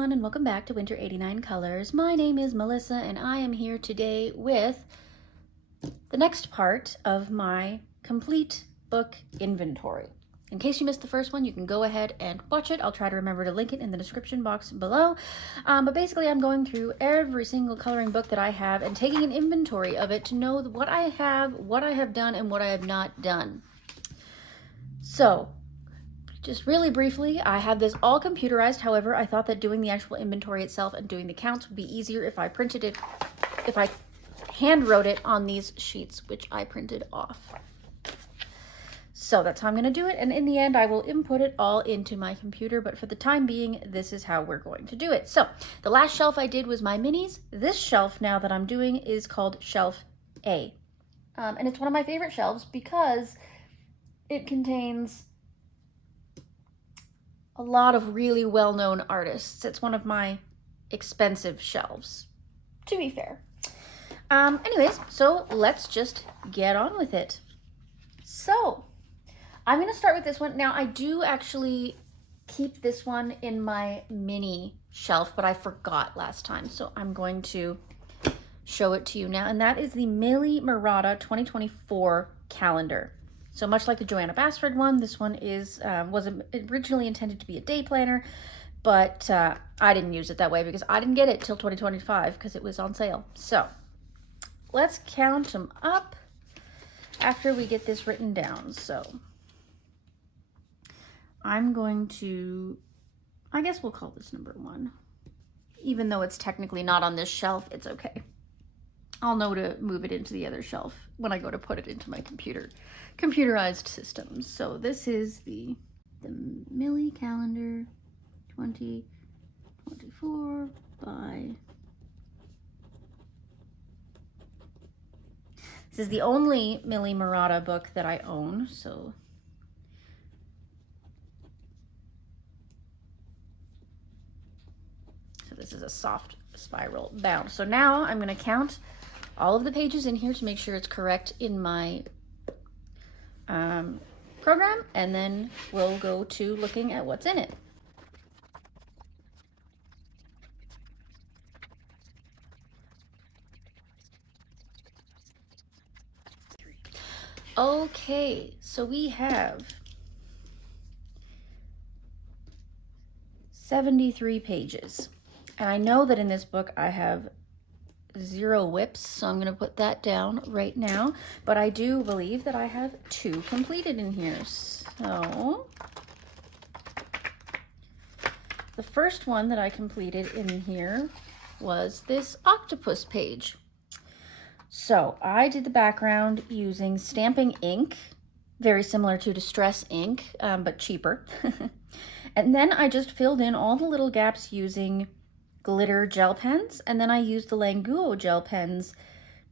everyone, and welcome back to Winter 89 Colors. My name is Melissa, and I am here today with the next part of my complete book inventory. In case you missed the first one, you can go ahead and watch it. I'll try to remember to link it in the description box below. But basically, I'm going through every single coloring book that I have and taking an inventory of it to know what I have done, and what I have not done. So, just really briefly, I have this all computerized. However, I thought that doing the actual inventory itself and doing the counts would be easier if I printed it, if I hand wrote it on these sheets, which I printed off. So that's how I'm going to do it. And in the end, I will input it all into my computer. But for the time being, this is how we're going to do it. So the last shelf I did was my minis. This shelf now that I'm doing is called Shelf A. And it's one of my favorite shelves because it contains a lot of really well-known artists. It's one of my expensive shelves, to be fair. Anyways, so let's just get on with it. So I'm going to start with this one. Now, I do actually keep this one in my mini shelf, but I forgot last time. So I'm going to show it to you now. And that is the Millie Murata 2024 calendar. So much like the Joanna Basford one, this one was originally intended to be a day planner, but I didn't use it that way because I didn't get it till 2025 because it was on sale. So let's count them up after we get this written down. So I'm going to, I guess we'll call this number 1. Even though it's technically not on this shelf, it's okay. I'll know to move it into the other shelf when I go to put it into my computerized systems. So this is the Millie calendar 2024 by... This is the only Millie Murata book that I own, so... So this is a soft spiral bound. So now I'm going to count all of the pages in here to make sure it's correct in my program, and then we'll go to looking at what's in it. Okay, so we have 73 pages. And I know that in this book I have 0 whips, so I'm going to put that down right now. But I do believe that I have 2 completed in here. So the first one that I completed in here was this octopus page. So I did the background using stamping ink, very similar to Distress ink, but cheaper. And then I just filled in all the little gaps using glitter gel pens, and then I used the Languo gel pens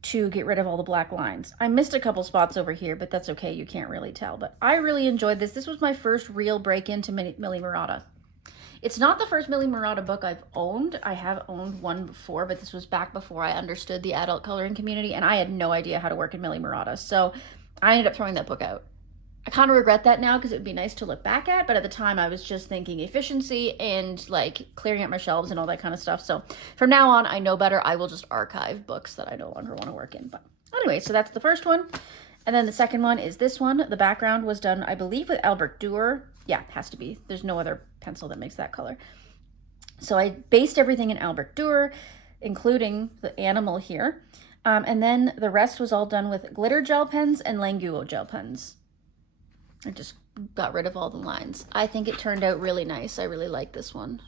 to get rid of all the black lines. I missed a couple spots over here, but that's okay, you can't really tell. But I really enjoyed this. This was my first real break into Millie Murata. It's not the first Millie Murata book I've owned. I have owned one before, but this was back before I understood the adult coloring community, and I had no idea how to work in Millie Murata, so I ended up throwing that book out. I kind of regret that now because it would be nice to look back at, but at the time I was just thinking efficiency and like clearing out my shelves and all that kind of stuff. So from now on, I know better. I will just archive books that I no longer want to work in. But anyway, so that's the first one. And then the second one is this one. The background was done, I believe, with Albert Dürer. Yeah, it has to be. There's no other pencil that makes that color. So I based everything in Albert Dürer, including the animal here. And then the rest was all done with glitter gel pens and Languo gel pens. I just got rid of all the lines. I think it turned out really nice. I really like this one.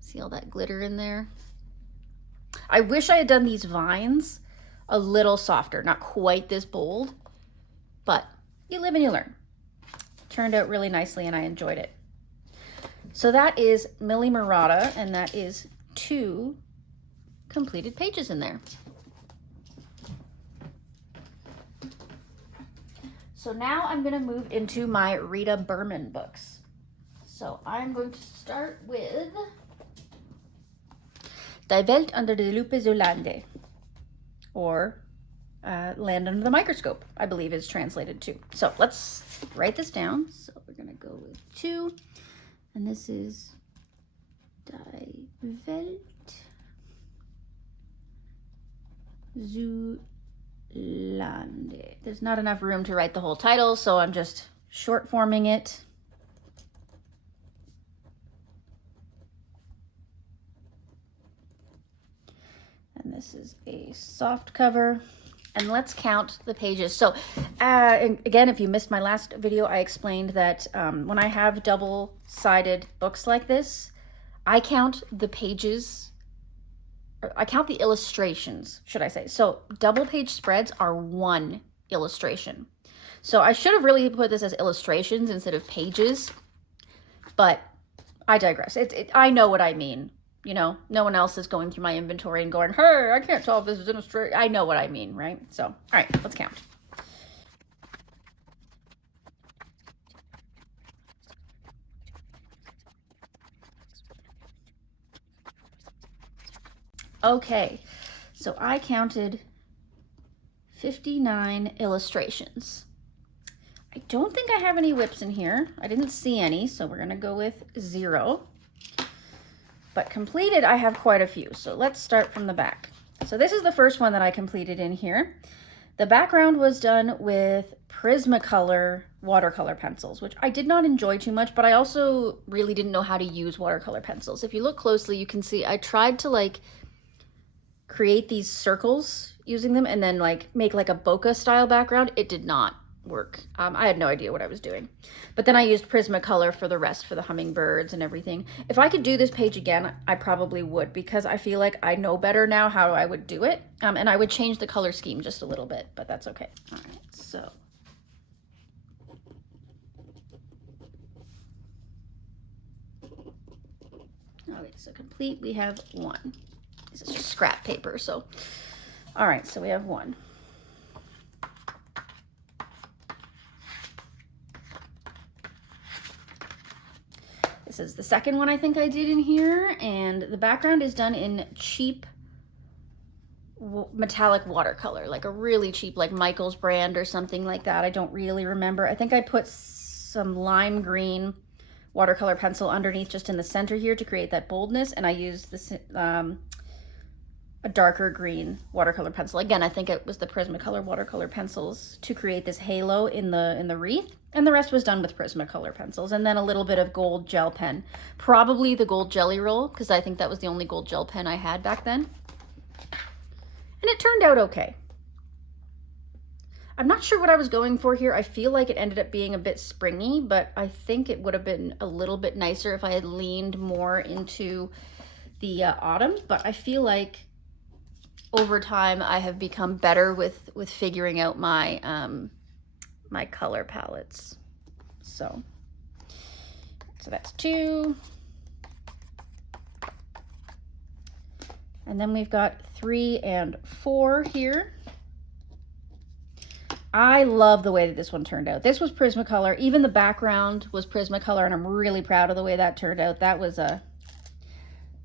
See all that glitter in there? I wish I had done these vines a little softer, not quite this bold, but you live and you learn. Turned out really nicely and I enjoyed it. So that is Millie Murata, and that is 2 completed pages in there. So now I'm going to move into my Rita Berman books. So I'm going to start with Die Welt unter der Lupe so Lande, or Land Under the Microscope, I believe is translated too. So let's write this down. So we're going to go with 2, and this is Die Welt Zulande. There's not enough room to write the whole title, so I'm just short forming it. And this is a soft cover. And let's count the pages. So again, if you missed my last video, I explained that when I have double-sided books like this, I count the pages, or I count the illustrations, should I say. So double page spreads are 1 illustration. So I should have really put this as illustrations instead of pages, but I digress. I know what I mean. You know, no one else is going through my inventory and going, hey, I can't tell if this is illustration. I know what I mean, right? So, all right, let's count. Okay, so I counted 59 illustrations. I don't think I have any whips in here. I didn't see any, so we're gonna go with 0. But completed, I have quite a few. So let's start from the back. So this is the first one that I completed in here. The background was done with Prismacolor watercolor pencils, which I did not enjoy too much, but I also really didn't know how to use watercolor pencils. If you look closely, you can see I tried to like create these circles using them and then like make like a bokeh style background. It did not work. I had no idea what I was doing. But then I used Prismacolor for the rest, for the hummingbirds and everything. If I could do this page again, I probably would, because I feel like I know better now how I would do it. And I would change the color scheme just a little bit, but that's okay. All right, so. Okay, so complete, we have 1. This is just scrap paper, so. All right, so we have 1. This is the second one I think I did in here, and the background is done in cheap metallic watercolor, like a really cheap, like Michael's brand or something like that. I don't really remember. I think I put some lime green watercolor pencil underneath just in the center here to create that boldness, and I used this a darker green watercolor pencil. Again, I think it was the Prismacolor watercolor pencils to create this halo in the wreath, and the rest was done with Prismacolor pencils, and then a little bit of gold gel pen, probably the gold Jelly Roll, because I think that was the only gold gel pen I had back then, and it turned out okay. I'm not sure what I was going for here. I feel like it ended up being a bit springy, but I think it would have been a little bit nicer if I had leaned more into the autumn, but I feel like over time I have become better with figuring out my my color palettes. So that's 2. And then we've got 3 and 4 here. I love the way that this one turned out. This was Prismacolor. Even the background was Prismacolor, and I'm really proud of the way that turned out. That was a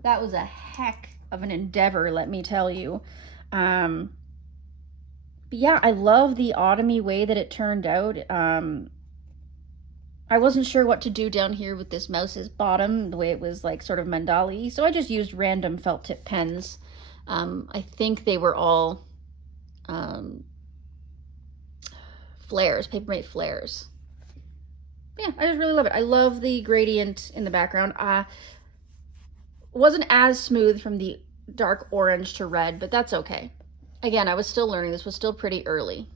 heck of an endeavor, let me tell you. But yeah, I love the autumny way that it turned out. I wasn't sure what to do down here with this mouse's bottom, the way it was like sort of mandala-y, so I just used random felt tip pens. I think they were all flares, Papermate flares. Yeah, I just really love it. I love the gradient in the background. Wasn't as smooth from the dark orange to red, but that's okay. Again, I was still learning. This was still pretty early.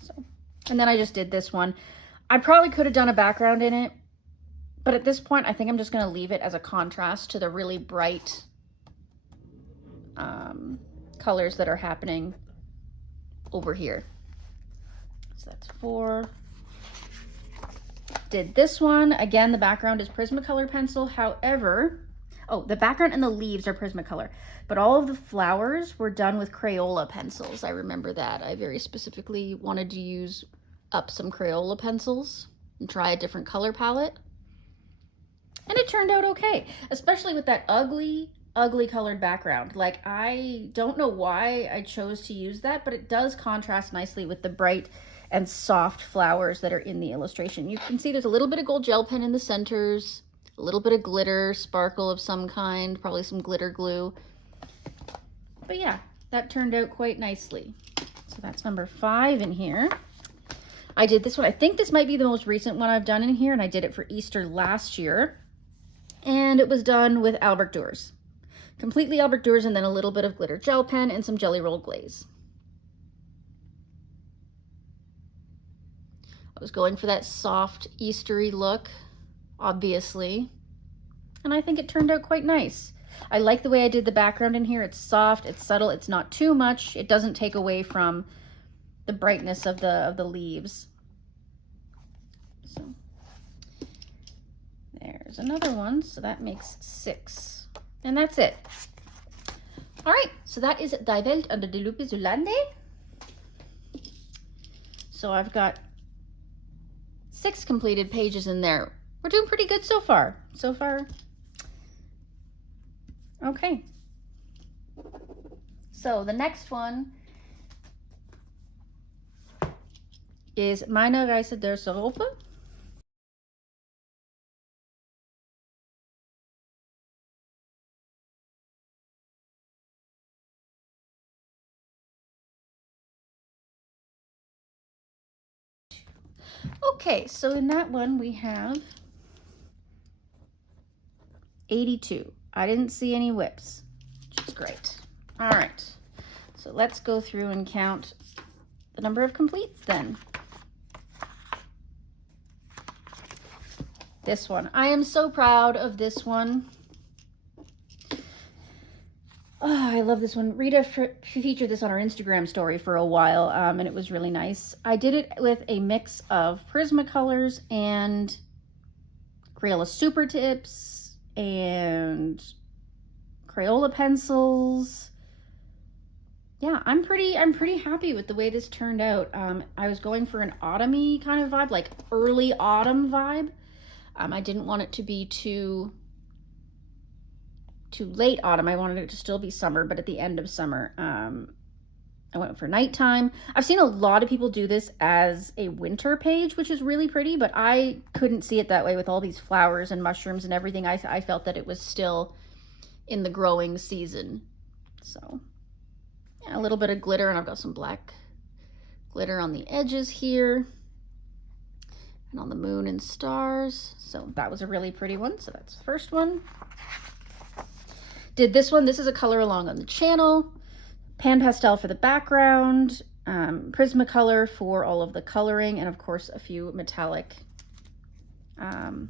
So, and then I just did this one. I probably could have done a background in it, but at this point, I think I'm just going to leave it as a contrast to the really bright colors that are happening over here. So that's 4. Did this one. Again, the background is Prismacolor pencil. However, oh, the background and the leaves are Prismacolor, but all of the flowers were done with Crayola pencils. I remember that. I very specifically wanted to use up some Crayola pencils and try a different color palette. And it turned out okay, especially with that ugly colored background. Like, I don't know why I chose to use that, but it does contrast nicely with the bright and soft flowers that are in the illustration. You can see there's a little bit of gold gel pen in the centers, A little bit of glitter, sparkle of some kind, probably some glitter glue. But yeah, that turned out quite nicely. So that's number 5 in here. I did this one. I think this might be the most recent one I've done in here, and I did it for Easter last year. And it was done with Albert Doors. Completely Albert Doors, and then a little bit of glitter gel pen and some Jelly Roll glaze. I was going for that soft Eastery look, obviously, and I think it turned out quite nice. I like the way I did the background in here. It's soft, it's subtle, it's not too much. It doesn't take away from the brightness of the leaves. So there's another one, so that makes 6. And that's it. All right, so that is Die Welt under de Lupe Zolande. So I've got 6 completed pages in there. We're doing pretty good so far. Okay. So the next one is Meine Reise durch Europa. Okay, so in that one we have 82. I didn't see any whips, which is great. All right, so let's go through and count the number of completes then. This one, I am so proud of this one. Oh, I love this one. Rita featured this on her Instagram story for a while, and it was really nice. I did it with a mix of Prismacolors and Crayola Super Tips and Crayola pencils. Yeah, I'm pretty happy with the way this turned out. I was going for an autumn-y kind of vibe, like early autumn vibe. I didn't want it to be too late autumn. I wanted it to still be summer, but at the end of summer. I went for nighttime. I've seen a lot of people do this as a winter page, which is really pretty, but I couldn't see it that way with all these flowers and mushrooms and everything. I felt that it was still in the growing season. So yeah, a little bit of glitter, and I've got some black glitter on the edges here and on the moon and stars. So that was a really pretty one. So that's the first one. Did this one. This is a color along on the channel. Pan pastel for the background, Prismacolor for all of the coloring, and of course a few metallic gel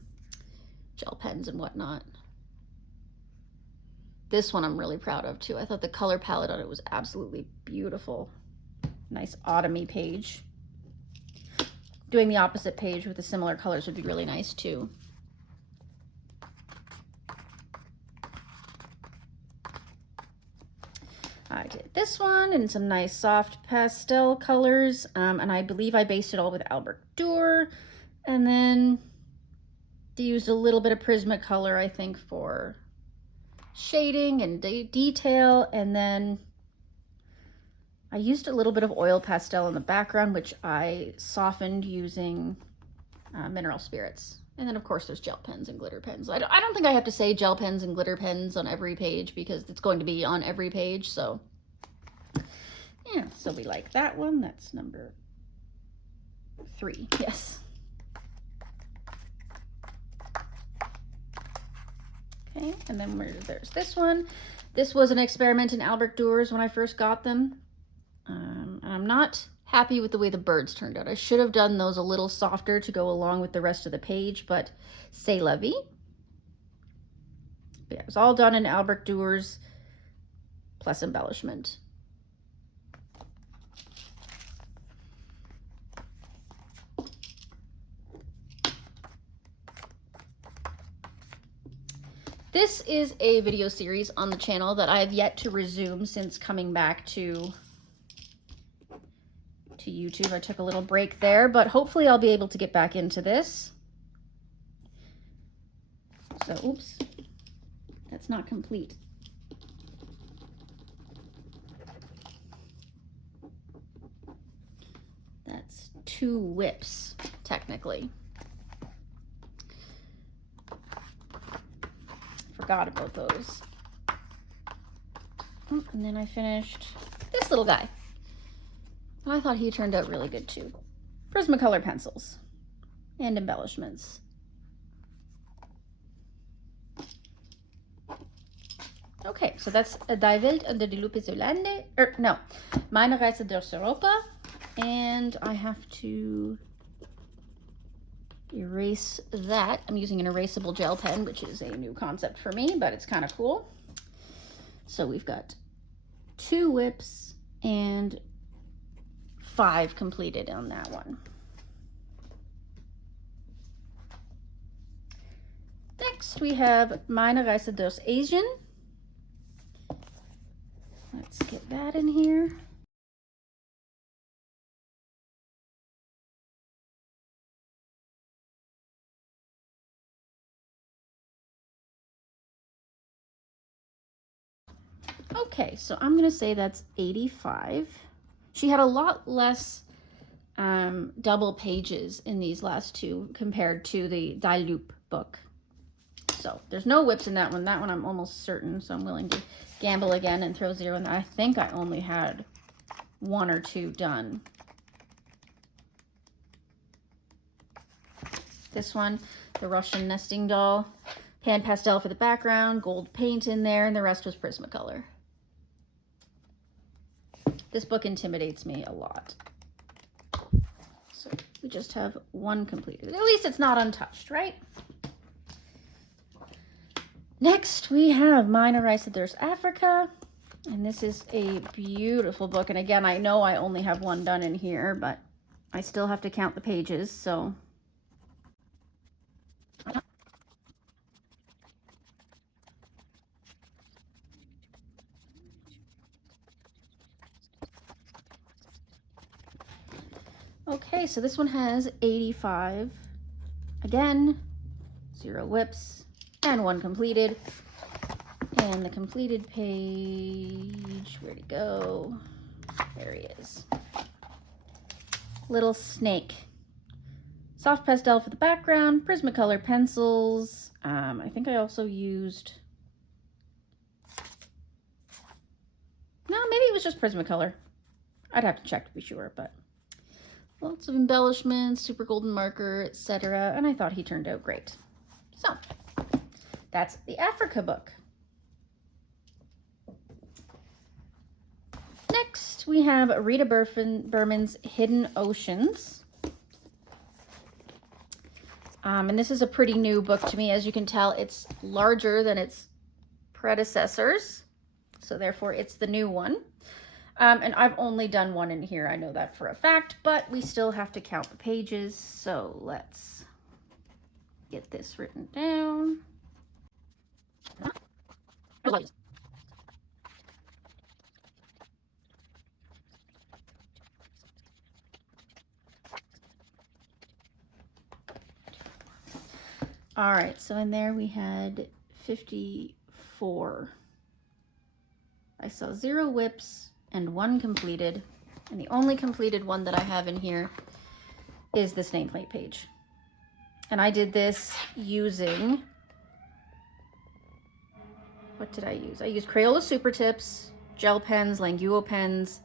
pens and whatnot. This one I'm really proud of too. I thought the color palette on it was absolutely beautiful. Nice autumn-y page. Doing the opposite page with the similar colors would be really nice too. I did this one in some nice soft pastel colors, and I believe I based it all with Albert Dour, and then used a little bit of Prismacolor, I think, for shading and detail, and then I used a little bit of oil pastel in the background, which I softened using mineral spirits. And then, of course, there's gel pens and glitter pens. I don't think I have to say gel pens and glitter pens on every page because it's going to be on every page. So, yeah, so we like that one. That's number 3. Yes. Okay, and then there's this one. This was an experiment in Albert Dours when I first got them. And I'm not happy with the way the birds turned out. I should have done those a little softer to go along with the rest of the page, but c'est la vie. But yeah, it was all done in Albert Dours plus embellishment. This is a video series on the channel that I have yet to resume since coming back to YouTube. I took a little break there, but hopefully I'll be able to get back into this. So, oops, that's not complete. That's 2 whips, technically. forgot about those. And then I finished this little guy. And I thought he turned out really good too. Prismacolor pencils and embellishments. Okay, so that's Die Welt unter die Lupe Solande. No, Meine Reise durch Europa. And I have to erase that. I'm using an erasable gel pen, which is a new concept for me, but it's kind of cool. So we've got 2 whips and 5 completed on that one. Next we have Meine Reise durch Asien. Let's get that in here. Okay, so I'm going to say that's 85. She had a lot less double pages in these last 2 compared to the Die Loop book. So there's no whips in that one. That one I'm almost certain, so I'm willing to gamble again and throw 0 in there. I think I only had 1 or 2 done. This one, the Russian nesting doll. Pan pastel for the background, gold paint in there, and the rest was Prismacolor. This book intimidates me a lot. So we just have 1 completed. At least it's not untouched, right? Next, we have Meine Reise durch Afrika. And this is a beautiful book. And again, I know I only have 1 done in here, but I still have to count the pages, so... Okay, so this one has 85. Again, 0 whips and 1 completed. And the completed page, where'd he go? There he is. Little snake. Soft pastel for the background, Prismacolor pencils. I think I also used... No, maybe it was just Prismacolor. I'd have to check to be sure, but... Lots of embellishments, super golden marker, etc. And I thought he turned out great. So, that's the Africa book. Next, we have Rita Berman's Hidden Oceans. And this is a pretty new book to me. As you can tell, it's larger than its predecessors. So therefore, it's the new one. And I've only done 1 in here. I know that for a fact, but we still have to count the pages. So let's get this written down. All right, so in there we had 54. I saw 0 whips and 1 completed, and the only completed one that I have in here is this nameplate page. And I did this using, what did I use? I used Crayola Super Tips, gel pens, Languo pens,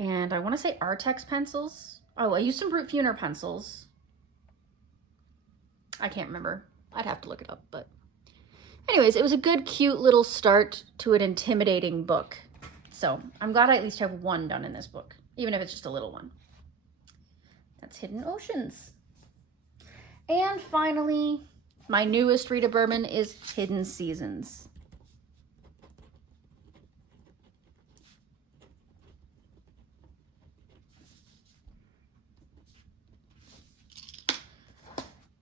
and I want to say Artex pencils. Oh, I used some Brute Funer pencils. I can't remember. I'd have to look it up, but anyways, it was a good, cute little start to an intimidating book. So I'm glad I at least have 1 done in this book, even if it's just a little one. That's Hidden Oceans. And finally, my newest Rita Berman is Hidden Seasons.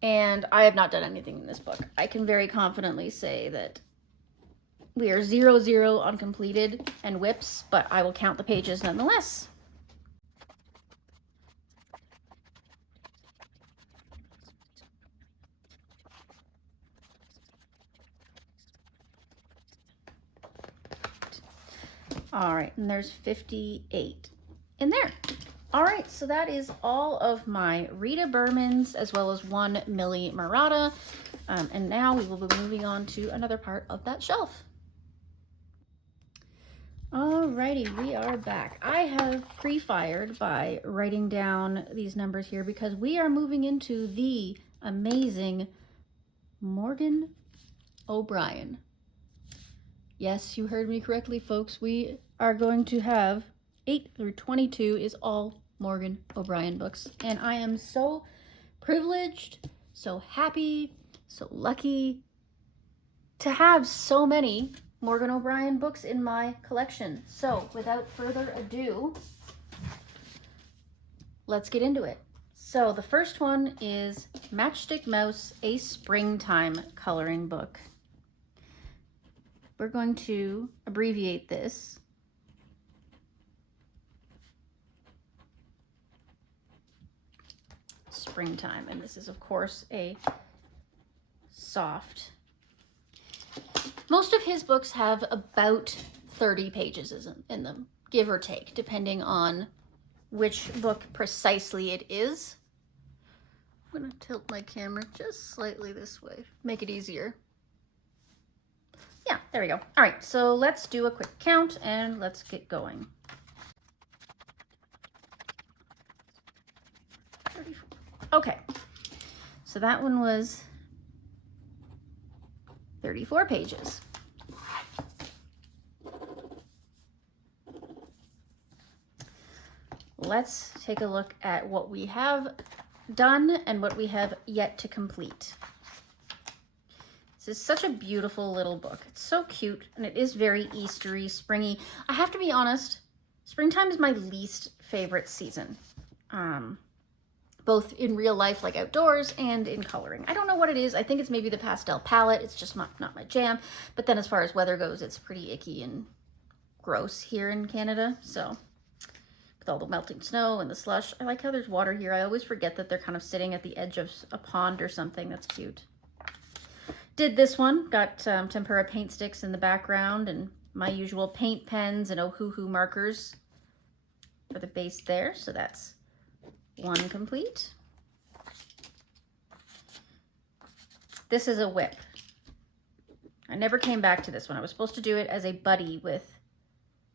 And I have not done anything in this book. I can very confidently say that we are 0-0 on completed and whips, but I will count the pages nonetheless. All right, and there's 58 in there. All right, so that is all of my Rita Bermans, as well as 1 Millie Murata. And now we will be moving on to another part of that shelf. Alrighty, we are back. I have pre-fired by writing down these numbers here because we are moving into the amazing Morgan O'Brien. Yes, you heard me correctly, folks. We are going to have 8 through 22 is all Morgan O'Brien books. And I am so privileged, so happy, so lucky to have so many Morgan O'Brien books in my collection. So without further ado, let's get into it. So the first one is Matchstick Mouse, a Springtime Coloring Book. We're going to abbreviate this. Springtime, and this is of course a soft. Most of his books have about 30 pages in them, give or take, depending on which book precisely it is. I'm going to tilt my camera just slightly this way, make it easier. Yeah, there we go. All right, so let's do a quick count and let's get going. 34. Okay, so that one was 34 pages. Let's take a look at what we have done and what we have yet to complete. This is such a beautiful little book. It's so cute, and it is very Eastery, springy. I have to be honest, springtime is my least favorite season. Both in real life, like outdoors, and in coloring. I don't know what it is. I think it's maybe the pastel palette. It's just not my jam. But then as far as weather goes, it's pretty icky and gross here in Canada. So with all the melting snow and the slush, I like how there's water here. I always forget that they're kind of sitting at the edge of a pond or something. That's cute. Did this one. Got tempera paint sticks in the background and my usual paint pens and Ohuhu markers for the base there. So that's one complete. This is a whip. I never came back to this one. I was supposed to do it as a buddy with,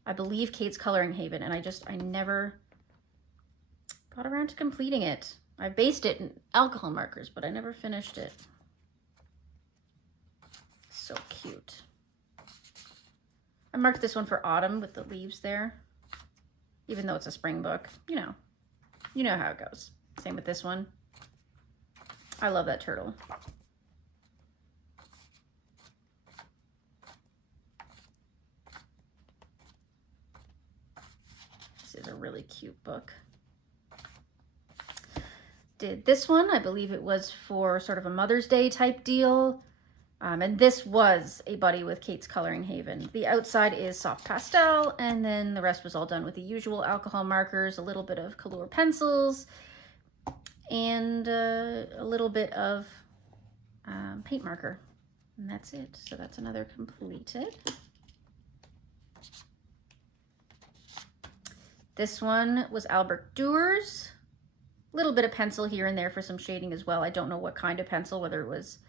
I believe, Kate's Coloring Haven, and I never got around to completing it. I based it in alcohol markers, but I never finished it. So cute. I marked this one for autumn with the leaves there, even though it's a spring book. You know how it goes. Same with this one. I love that turtle. This is a really cute book. Did this one, I believe it was for sort of a Mother's Day type deal. And this was a buddy with Kate's Coloring Haven. The outside is soft pastel, and then the rest was all done with the usual alcohol markers, a little bit of color pencils, and a little bit of paint marker. And that's it. So that's another completed. This one was Albert Duer's. A little bit of pencil here and there for some shading as well. I don't know what kind of pencil, whether it was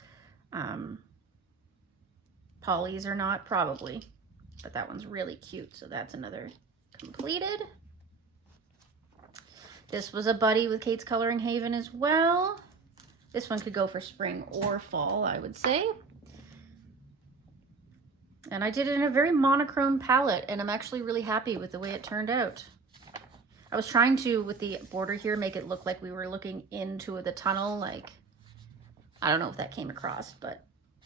polys or not, probably. But that one's really cute, so that's another completed. This was a buddy with Kate's Coloring Haven as well. This one could go for spring or fall, I would say. And I did it in a very monochrome palette, and I'm actually really happy with the way it turned out. I was trying to, with the border here, make it look like we were looking into the tunnel. Like, I don't know if that came across, but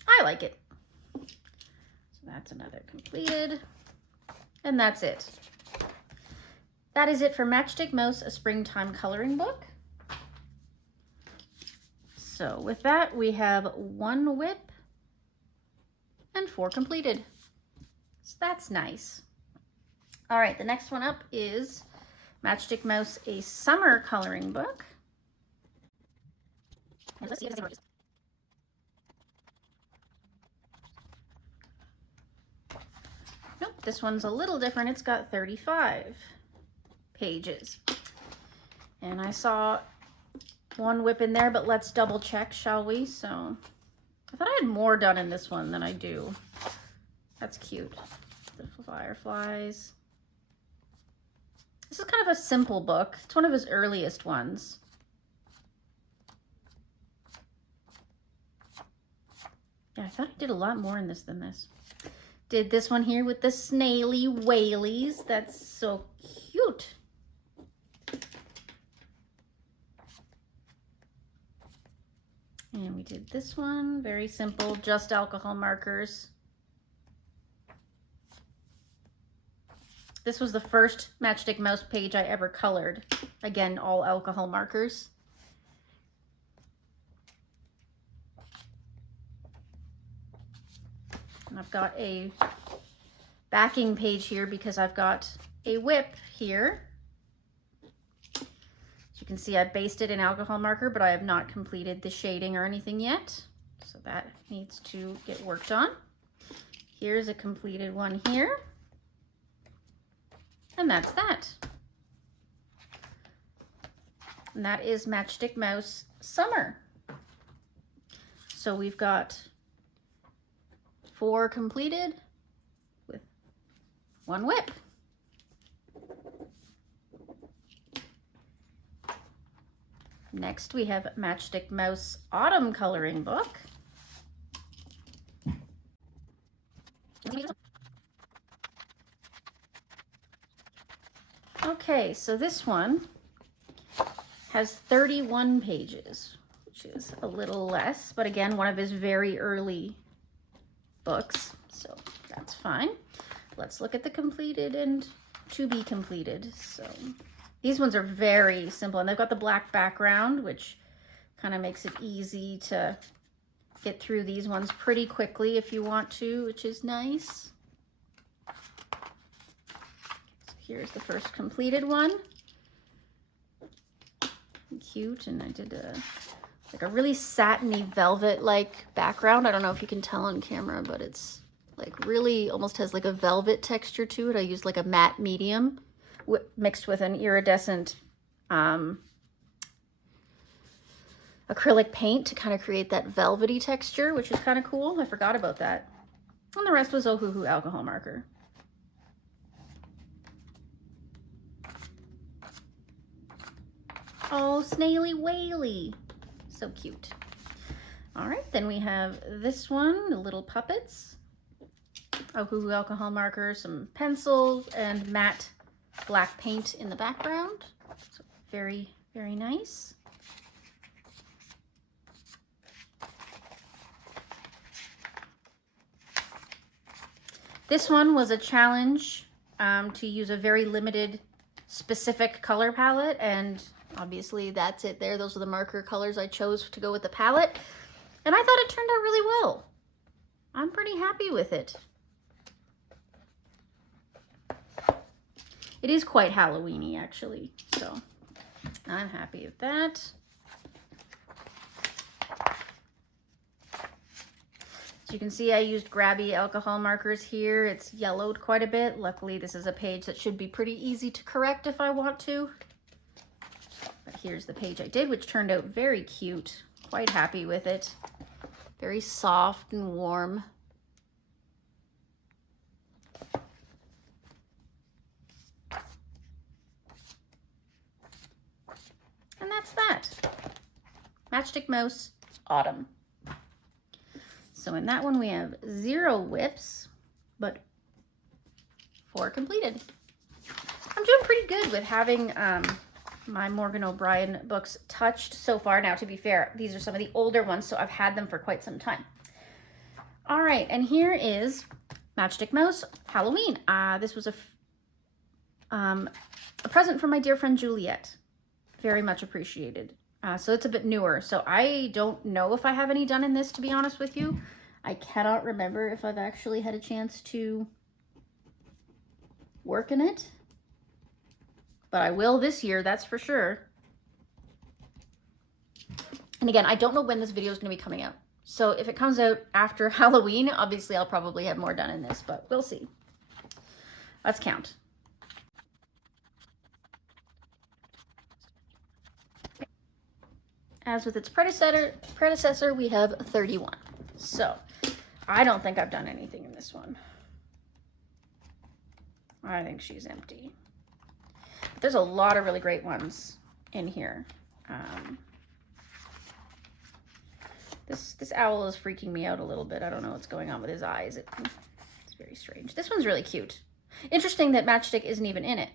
I like it. So that's another completed. And that's it. That is it for Matchstick Mouse, a Springtime Coloring Book. So with that, we have 1 whip and 4 completed. So that's nice. All right, the next one up is Matchstick Mouse, a Summer Coloring Book. And let's see if it's Nope, this one's a little different. It's got 35 pages. And I saw 1 whip in there, but let's double check, shall we? So I thought I had more done in this one than I do. That's cute. The fireflies. This is kind of a simple book. It's one of his earliest ones. Yeah, I thought I did a lot more in this than this. Did this one here with the snaily whaleys. That's so cute. And we did this one, very simple, just alcohol markers. This was the first Matchstick Mouse page I ever colored. Again, all alcohol markers. And I've got a backing page here because I've got a whip here. As you can see, I basted an alcohol marker, but I have not completed the shading or anything yet. So that needs to get worked on. Here's a completed one here. And that's that. And that is Matchstick Mouse Summer. So we've got 4 completed with 1 whip. Next we have Matchstick Mouse Autumn Coloring Book. Okay, so this one has 31 pages, which is a little less, but again, one of his very early books, so that's fine. Let's look at the completed and to be completed. So these ones are very simple, and they've got the black background, which kind of makes it easy to get through these ones pretty quickly if you want to, which is nice. Here's the first completed one. Cute, and I did like a really satiny velvet-like background. I don't know if you can tell on camera, but it's like really almost has like a velvet texture to it. I used like a matte medium mixed with an iridescent acrylic paint to kind of create that velvety texture, which is kind of cool. I forgot about that. And the rest was Ohuhu alcohol marker. Oh, snaily whaley. So cute. All right, then we have this one, the little puppets. Ohuhu alcohol marker, some pencils, and matte black paint in the background. So very, very nice. This one was a challenge to use a very limited specific color palette, and obviously that's it there. Those are the marker colors I chose to go with the palette. And I thought it turned out really well. I'm pretty happy with it. It is quite Halloween-y actually, so I'm happy with that. As you can see, I used grabby alcohol markers here. It's yellowed quite a bit. Luckily, this is a page that should be pretty easy to correct if I want to. But here's the page I did, which turned out very cute. Quite happy with it. Very soft and warm. And that's that. Matchstick Mouse Autumn. So in that one we have 0 whips, but 4 completed. I'm doing pretty good with having my Morgan O'Brien books touched so far. Now, to be fair, these are some of the older ones, so I've had them for quite some time. All right, and here is Matchstick Mouse Halloween. This was a present from my dear friend Juliet. Very much appreciated. So it's a bit newer. So I don't know if I have any done in this, to be honest with you. I cannot remember if I've actually had a chance to work in it. But I will this year, that's for sure. And again, I don't know when this video is going to be coming out. So if it comes out after Halloween, obviously I'll probably have more done in this, but we'll see. Let's count. As with its predecessor, we have 31. So I don't think I've done anything in this one. I think she's empty. But there's a lot of really great ones in here. This owl is freaking me out a little bit. I don't know what's going on with his eyes. It's very strange. This one's really cute. Interesting that Matchstick isn't even in it.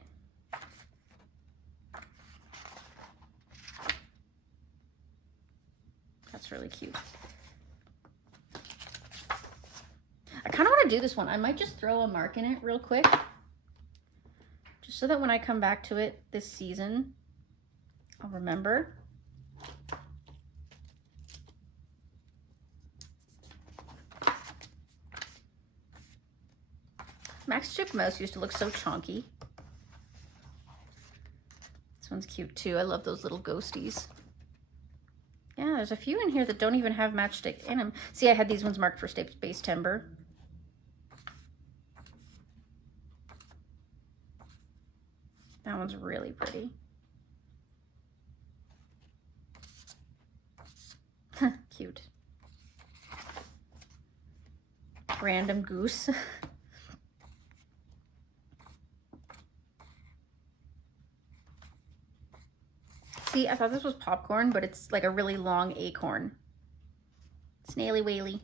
That's really cute. I kind of want to do this one. I might just throw a mark in it real quick, just so that when I come back to it this season, I'll remember. Matchstick Mouse used to look so chonky. This one's cute too. I love those little ghosties. Yeah, there's a few in here that don't even have Matchstick in them. See, I had these ones marked for Space Timber. That one's really pretty. Cute. Random goose. See, I thought this was popcorn, but it's like a really long acorn. Snaily Whaley.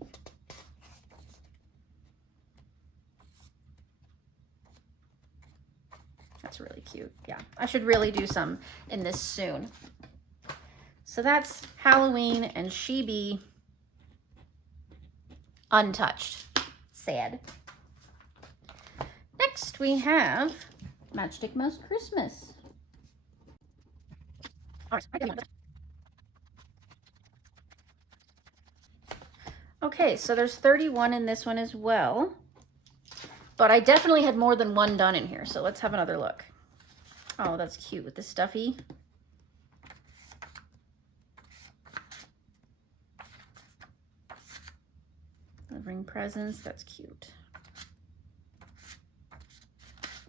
That's really cute. Yeah, I should really do some in this soon. So that's Halloween and She untouched. Sad. Next we have Matchstick Mouse Christmas. Okay, so there's 31 in this one as well. But I definitely had more than one done in here, so let's have another look. Oh, that's cute with the stuffy. Delivering presents, that's cute.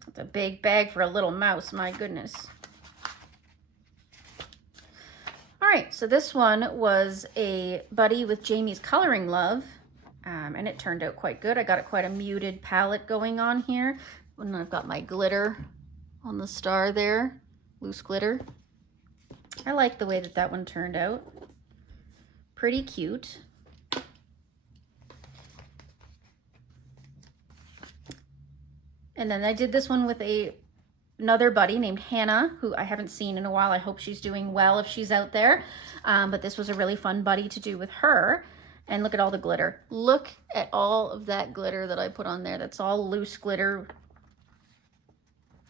That's a big bag for a little mouse, my goodness. All right, so this one was a buddy with Jamie's Coloring Love, and it turned out quite good. I got it quite a muted palette going on here. And I've got my glitter on the star there, loose glitter. I like the way that that one turned out. Pretty cute. And then I did this one with another buddy named Hannah, who I haven't seen in a while. I hope she's doing well if she's out there. But this was a really fun buddy to do with her. And look at all the glitter. Look at all of that glitter that I put on there. That's all loose glitter.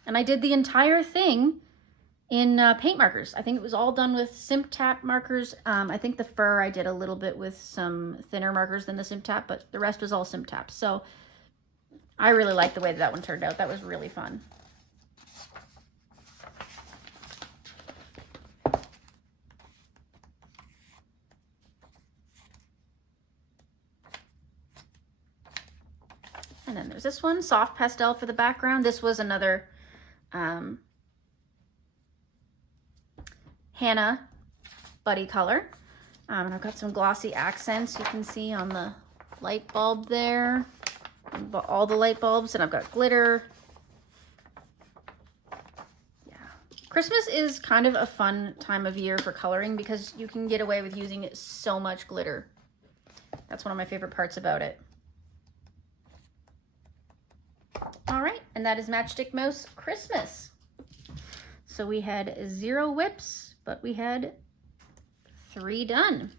And I did the entire thing in paint markers. I think it was all done with Simp Tap markers. I think the fur I did a little bit with some thinner markers than the Simp Tap, but the rest was all Simp Tap. So I really like the way that one turned out. That was really fun. And then there's this one, soft pastel for the background. This was another Hannah buddy color. And I've got some glossy accents you can see on the light bulb there. All the light bulbs, and I've got glitter. Yeah. Christmas is kind of a fun time of year for coloring because you can get away with using so much glitter. That's one of my favorite parts about it. All right, and that is Matchstick Mouse Christmas. So we had 0 whips, but we had 3 done.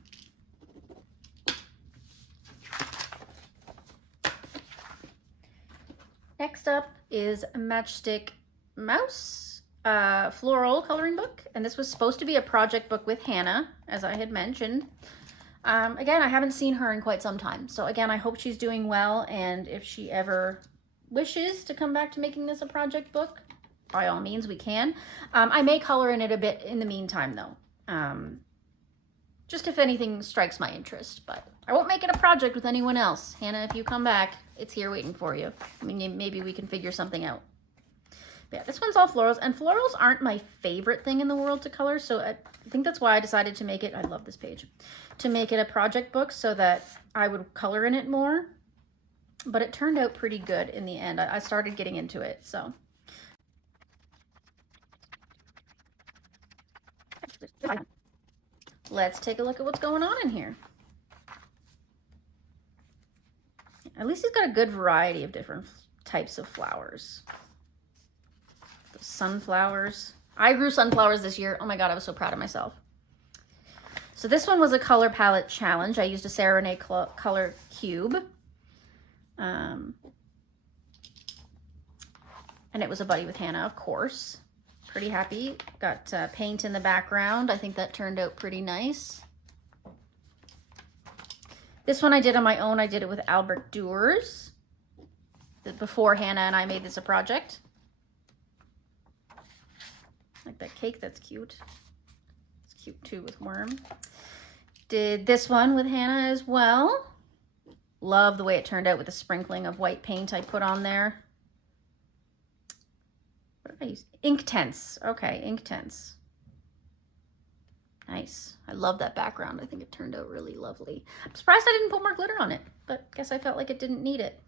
Next up is Matchstick Mouse floral coloring book, and this was supposed to be a project book with Hannah, as I had mentioned. Again, I haven't seen her in quite some time, so again, I hope she's doing well, and if she ever wishes to come back to making this a project book, by all means we can. I may color in it a bit in the meantime though, just if anything strikes my interest, but I won't make it a project with anyone else. Hannah, if you come back, it's here waiting for you. I mean, maybe we can figure something out. Yeah, this one's all florals, and florals aren't my favorite thing in the world to color, so I think that's why I decided to make it, I love this page, to make it a project book so that I would color in it more. But it turned out pretty good in the end. I started getting into it, so. Let's take a look at what's going on in here. At least he's got a good variety of different types of flowers. The sunflowers. I grew sunflowers this year. Oh my God, I was so proud of myself. So this one was a color palette challenge. I used a Sarah Renee color cube. And it was a buddy with Hannah, of course. Pretty happy. Got paint in the background. I think that turned out pretty nice. This one I did on my own. I did it with Albert Duers. Before Hannah and I made this a project. Like that cake, that's cute. It's cute too with worm. Did this one with Hannah as well. Love the way it turned out with the sprinkling of white paint I put on there. What did I use? Inktense. Okay, Inktense. Nice. I love that background. I think it turned out really lovely. I'm surprised I didn't put more glitter on it, but I guess I felt like it didn't need it.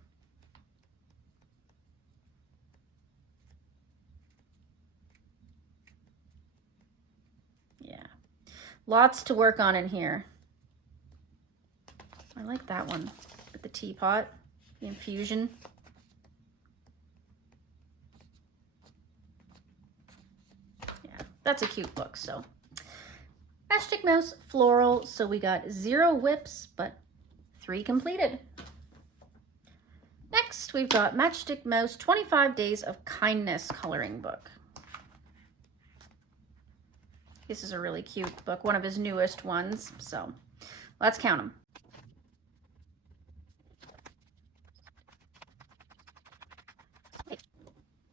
Yeah. Lots to work on in here. I like that one with the teapot, the infusion. Yeah, that's a cute book, so. Matchstick Mouse floral, so we got 0 whips, but 3 completed. Next, we've got Matchstick Mouse 25 Days of Kindness coloring book. This is a really cute book, one of his newest ones, so let's count them.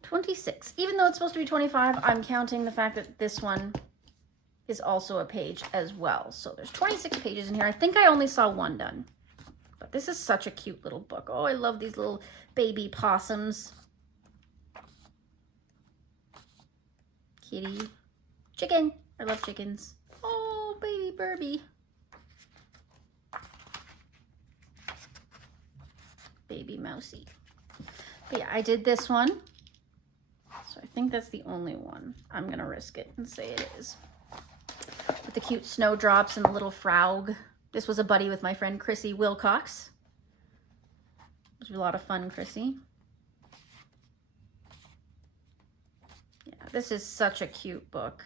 26. Even though it's supposed to be 25, I'm counting the fact that this one is also a page as well. So there's 26 pages in here. I think I only saw 1 done. But this is such a cute little book. Oh, I love these little baby possums. Kitty. Chicken. I love chickens. Oh, baby Burby. Baby Mousy. But yeah, I did this one. So I think that's the only one. I'm going to risk it and say it is. With the cute snowdrops and the little frog. This was a buddy with my friend Chrissy Wilcox. It was a lot of fun, Chrissy. Yeah, this is such a cute book.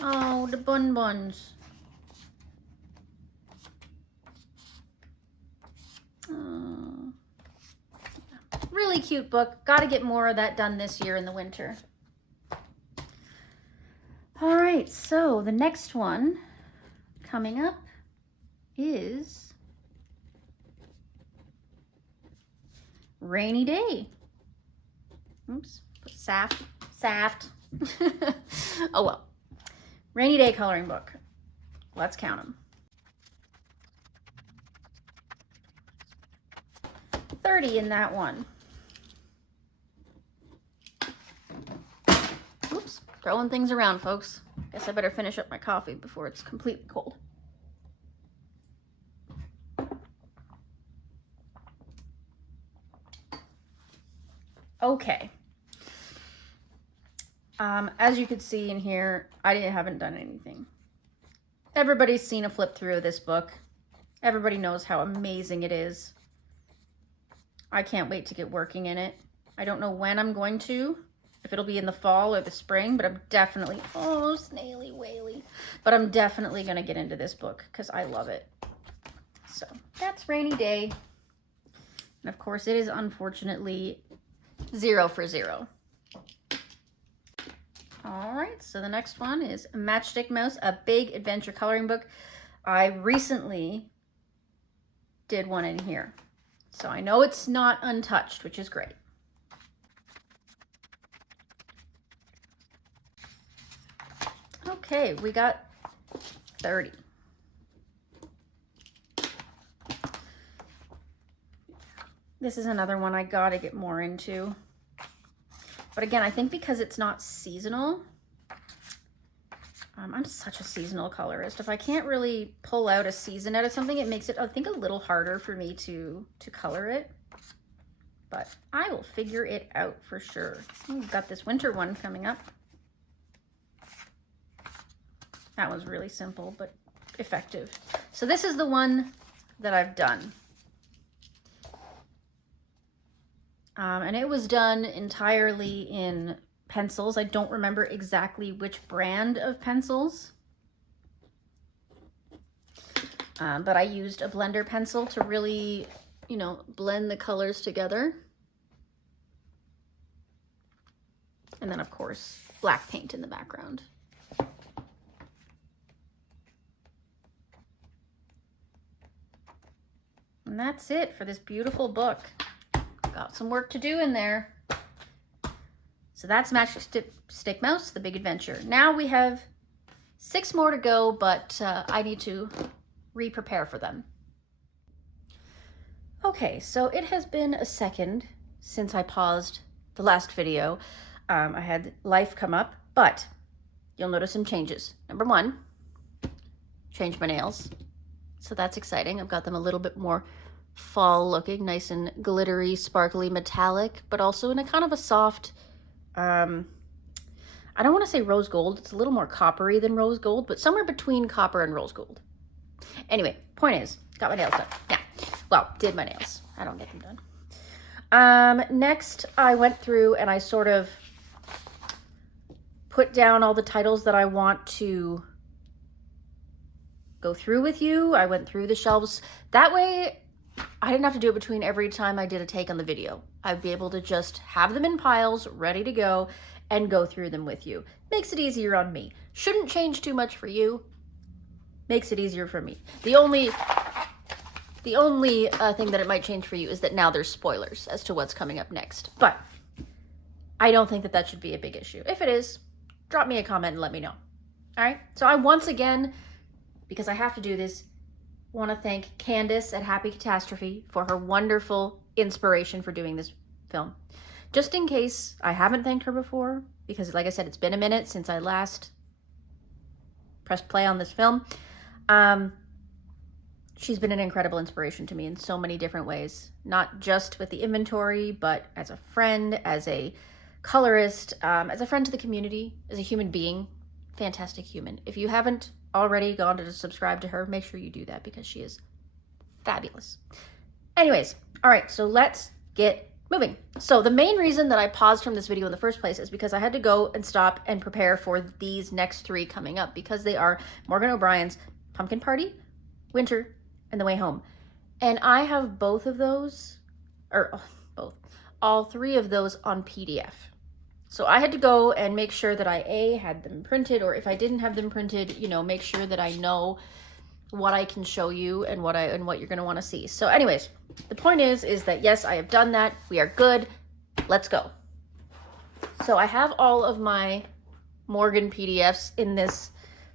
Oh, the bun buns. Oh. Really cute book. Got to get more of that done this year in the winter. All right, so the next one coming up is Rainy Day. Oops, put saft. Oh well. Rainy Day coloring book. Let's count them. 30 in that one. Oops, throwing things around, folks. Guess I better finish up my coffee before it's completely cold. Okay. As you could see in here, I haven't done anything. Everybody's seen a flip through of this book. Everybody knows how amazing it is. I can't wait to get working in it. I don't know when I'm going to, if it'll be in the fall or the spring, but I'm definitely, oh, snaily whaley. But I'm definitely gonna get into this book because I love it. So that's Rainy Day. And of course it is unfortunately 0 for 0. All right, so the next one is Matchstick Mouse, a big adventure coloring book. I recently did one in here. So I know it's not untouched, which is great. Okay, we got 30. This is another one I gotta get more into. But again, I think because it's not seasonal, I'm such a seasonal colorist. If I can't really pull out a season out of something, it makes it, I think, a little harder for me to color it. But I will figure it out for sure. We've got this winter one coming up. That was really simple, but effective. So this is the one that I've done. And it was done entirely in pencils. I don't remember exactly which brand of pencils. But I used a blender pencil to really, you know, blend the colors together. And then, of course, black paint in the background. And that's it for this beautiful book. Got some work to do in there. So that's Matchstick Mouse, The Big Adventure. Now we have 6 more to go, but I need to re-prepare for them. Okay, so it has been a second since I paused the last video. I had life come up, but you'll notice some changes. Number 1, changed my nails. So that's exciting. I've got them a little bit more fall looking, nice and glittery, sparkly, metallic, but also in a kind of a soft, I don't want to say rose gold. It's a little more coppery than rose gold, but somewhere between copper and rose gold. Anyway, point is, got my nails done. Yeah, well, did my nails. I don't get them done. Next, I went through and I sort of put down all the titles that I want to go through with you. I went through the shelves. That way, I didn't have to do it between every time I did a take on the video. I'd be able to just have them in piles, ready to go, and go through them with you. Makes it easier on me. Shouldn't change too much for you. Makes it easier for me. The only thing that it might change for you is that now there's spoilers as to what's coming up next. But I don't think that that should be a big issue. If it is, drop me a comment and let me know. All right? So I once again, because I have to do this, want to thank Candace at Happy Catastrophe for her wonderful inspiration for doing this film. Just in case I haven't thanked her before, because like I said, it's been a minute since I last pressed play on this film. She's been an incredible inspiration to me in so many different ways, not just with the inventory, but as a friend, as a colorist, as a friend to the community, as a human being. Fantastic human. If you haven't already gone to subscribe to her, make sure you do that because she is fabulous. Anyways, all right, so let's get moving. So the main reason that I paused from this video in the first place is because I had to go and stop and prepare for these next 3 coming up, because they are Morgan O'Brien's Pumpkin Party, Winter, and The Way Home. And I have both of those, or all 3 of those on PDF. So I had to go and make sure that I had them printed, or if I didn't have them printed, you know, make sure that I know what I can show you and what you're going to want to see. So anyways, the point is that yes, I have done that. We are good. Let's go. So I have all of my Morgan PDFs in this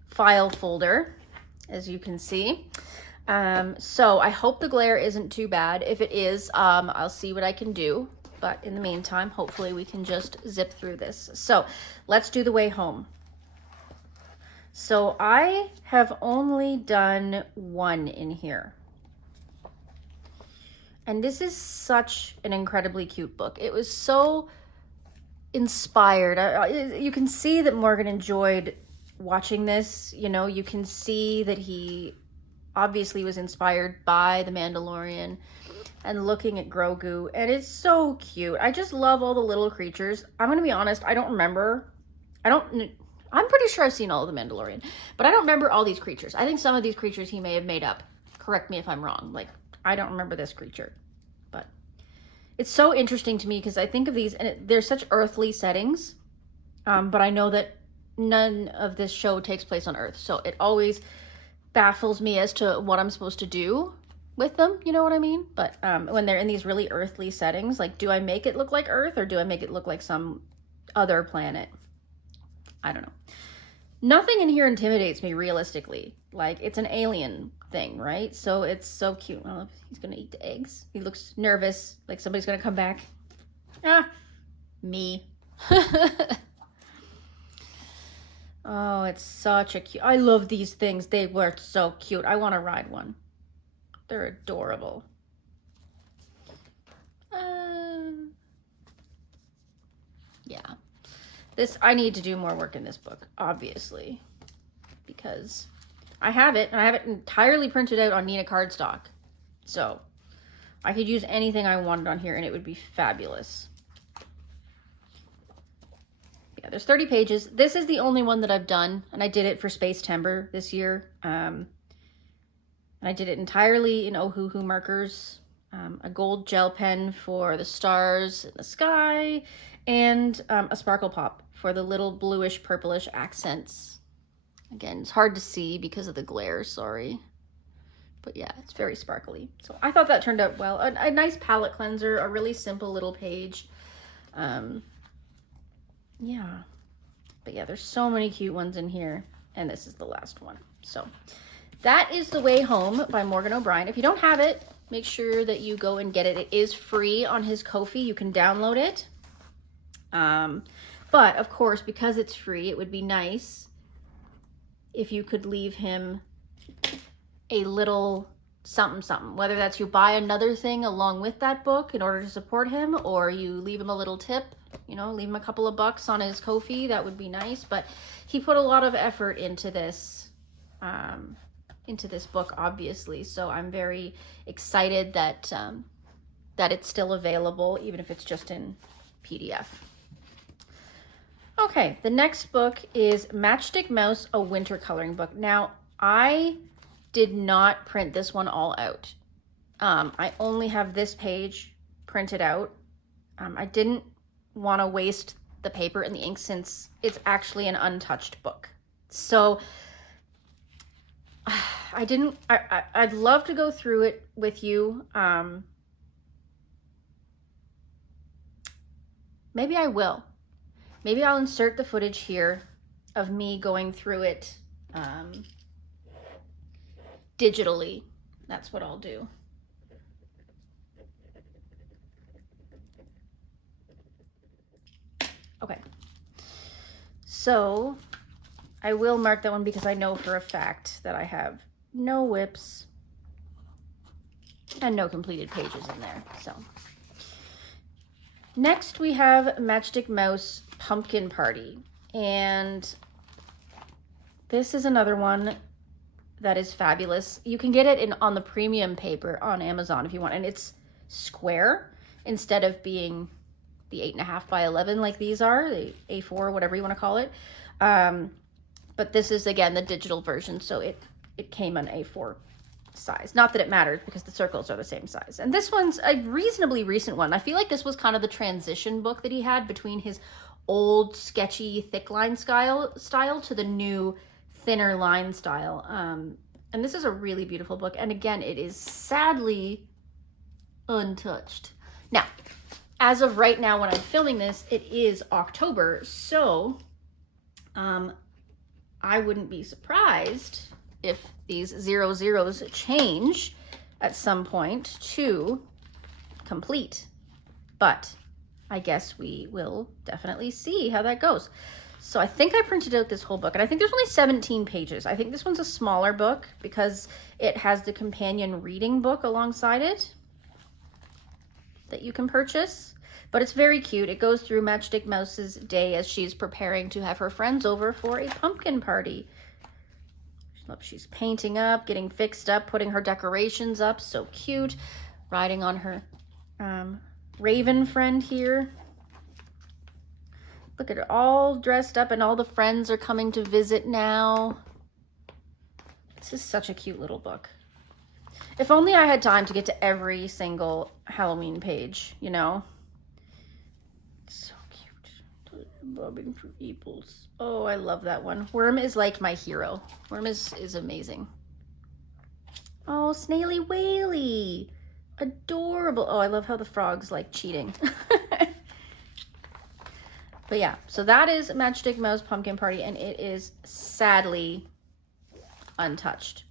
file folder, as you can see. So I hope the glare isn't too bad. If it is, I'll see what I can do. But in the meantime, hopefully we can just zip through this. So let's do The Way Home. So I have only done 1 in here. And this is such an incredibly cute book. It was so inspired. You can see that Morgan enjoyed watching this. You know, you can see that he obviously was inspired by The Mandalorian and looking at Grogu, and it's so cute. I just love all the little creatures. I'm gonna be honest, I don't remember. I'm pretty sure I've seen all of The Mandalorian, but I don't remember all these creatures. I think some of these creatures he may have made up. Correct me if I'm wrong. Like, I don't remember this creature, but it's so interesting to me because I think of these, and they're such earthly settings, but I know that none of this show takes place on Earth, so it always baffles me as to what I'm supposed to do with them, you know what I mean? But when they're in these really earthly settings, like, do I make it look like Earth or do I make it look like some other planet? I don't know. Nothing in here intimidates me realistically. Like, it's an alien thing, right? So it's so cute. I don't know if he's gonna eat the eggs. He looks nervous, like somebody's gonna come back. Ah, me. Oh, it's such a cute. I love these things. They were so cute. I want to ride one. They're adorable. Yeah. I need to do more work in this book, obviously, because I have it, and I have it entirely printed out on Nina cardstock. So I could use anything I wanted on here, and it would be fabulous. Yeah, there's 30 pages. This is the only one that I've done, and I did it for Space Timber this year. And I did it entirely in Ohuhu markers, a gold gel pen for the stars in the sky, and a sparkle pop for the little bluish purplish accents. Again, it's hard to see because of the glare, sorry. But yeah, it's very sparkly. So I thought that turned out well. A nice palette cleanser, a really simple little page. Yeah, but yeah, there's so many cute ones in here, and this is the last one. So that is The Way Home by Morgan O'Brien. If you don't have it, make sure that you go and get it. It is free on his Ko-fi. You can download it. But of course, because it's free, it would be nice if you could leave him a little something something, whether that's you buy another thing along with that book in order to support him, or you leave him a little tip, you know, leave him a couple of bucks on his Ko-fi. That would be nice. But he put a lot of effort into this book, obviously, so I'm very excited that that it's still available, even if it's just in PDF. Okay, the next book is Matchstick Mouse, a winter coloring book. Now, I did not print this one all out. I only have this page printed out. I didn't want to waste the paper and the ink since it's actually an untouched book. So I'd love to go through it with you. Maybe I will. Maybe I'll insert the footage here of me going through it digitally. That's what I'll do. Okay. So I will mark that one because I know for a fact that I have no whips and no completed pages in there. So next we have Matchstick Mouse Pumpkin Party, and this is another one that is fabulous. You can get it on the premium paper on Amazon if you want, and it's square instead of being the 8.5 by 11 like these are, the A4, whatever you want to call it. But this is, again, the digital version, so it came on A4 size. Not that it matters because the circles are the same size. And this one's a reasonably recent one. I feel like this was kind of the transition book that he had between his old sketchy thick line style to the new thinner line style. And this is a really beautiful book. And again, it is sadly untouched. Now, as of right now, when I'm filming this, it is October. So I wouldn't be surprised if these 00s change at some point to complete. But I guess we will definitely see how that goes. So I think I printed out this whole book, and I think there's only 17 pages. I think this one's a smaller book because it has the companion reading book alongside it that you can purchase. But it's very cute. It goes through Matchstick Mouse's day as she's preparing to have her friends over for a pumpkin party. She's painting up, getting fixed up, putting her decorations up. So cute. Riding on her raven friend here. Look at her all dressed up, and all the friends are coming to visit now. This is such a cute little book. If only I had time to get to every single Halloween page, you know? So cute. Bobbing for apples. Oh, I love that one. Worm is like my hero. Worm is amazing. Oh, Snaily Whaley. Adorable. Oh, I love how the frog's like cheating. But yeah, so that is Matchstick Mouse Pumpkin Party, and it is sadly untouched.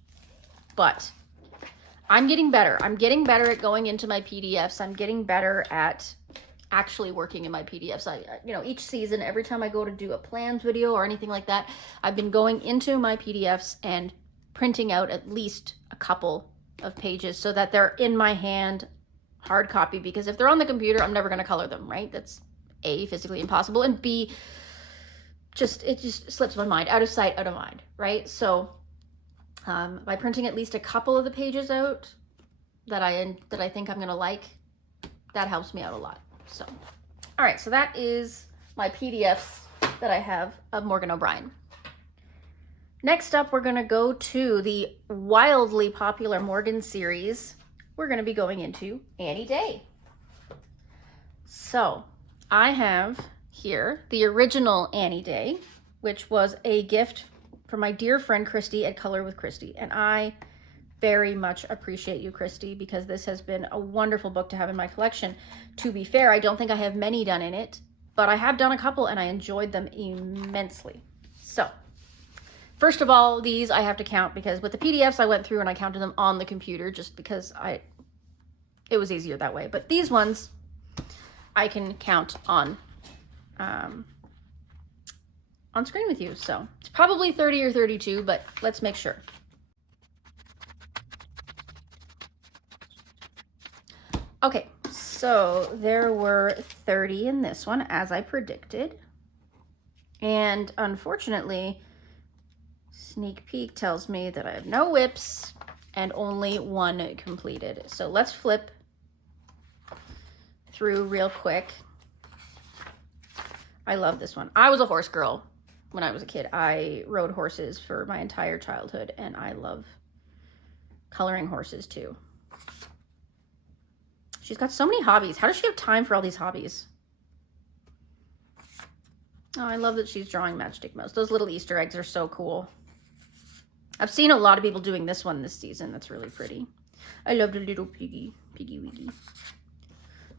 But I'm getting better. I'm getting better at going into my PDFs. I'm getting better at actually working in my PDFs. You know, each season, every time I go to do a plans video or anything like that, I've been going into my PDFs and printing out at least a couple of pages so that they're in my hand, hard copy, because if they're on the computer, I'm never going to color them, right? That's A, physically impossible, and B, it just slips my mind, out of sight, out of mind, right? So by printing at least a couple of the pages out that I think I'm going to like, that helps me out a lot. So, all right, so that is my PDFs that I have of Morgan O'Brien. Next up, we're going to go to the wildly popular Morgan series. We're going to be going into Annie Day. So I have here the original Annie Day, which was a gift from my dear friend Christy at Color with Christy. And I very much appreciate you, Christy, because this has been a wonderful book to have in my collection. To be fair, I don't think I have many done in it, but I have done a couple and I enjoyed them immensely. So first of all, these I have to count because with the PDFs I went through and I counted them on the computer just because it was easier that way. But these ones I can count on screen with you. So it's probably 30 or 32, but let's make sure. Okay, so there were 30 in this one, as I predicted. And unfortunately, Sneak Peek tells me that I have no whips and only one completed. So let's flip through real quick. I love this one. I was a horse girl when I was a kid. I rode horses for my entire childhood, and I love coloring horses too. She's got so many hobbies. How does she have time for all these hobbies? Oh, I love that she's drawing Matchstick Mouse. Those little Easter eggs are so cool. I've seen a lot of people doing this one this season. That's really pretty. I love the little piggy wiggy.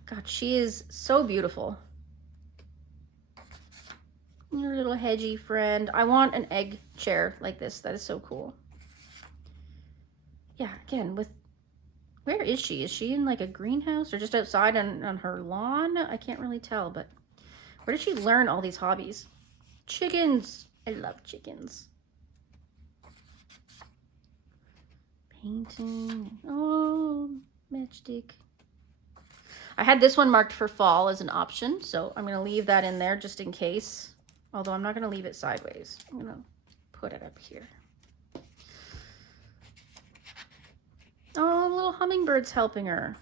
God, she is so beautiful. Your little hedgy friend. I want an egg chair like this. That is so cool. Yeah, again, where is she? Is she in like a greenhouse or just outside on her lawn? I can't really tell, but where did she learn all these hobbies? Chickens. I love chickens. Painting. Oh, matchstick. I had this one marked for fall as an option, so I'm going to leave that in there just in case. Although I'm not going to leave it sideways. I'm going to put it up here. Oh, little hummingbird's helping her.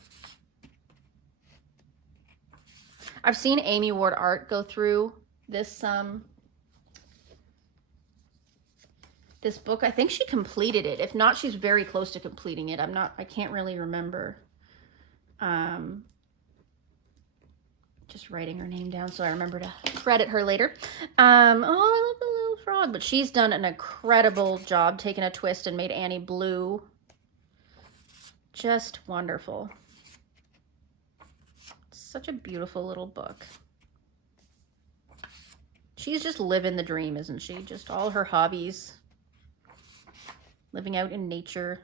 I've seen Amy Ward Art go through this this book. I think she completed it. If not, she's very close to completing it. I can't really remember. Just writing her name down so I remember to credit her later. Oh, I love the little frog, but she's done an incredible job taking a twist and made Annie blue. Just wonderful. Such a beautiful little book. She's just living the dream, isn't she? Just all her hobbies. Living out in nature.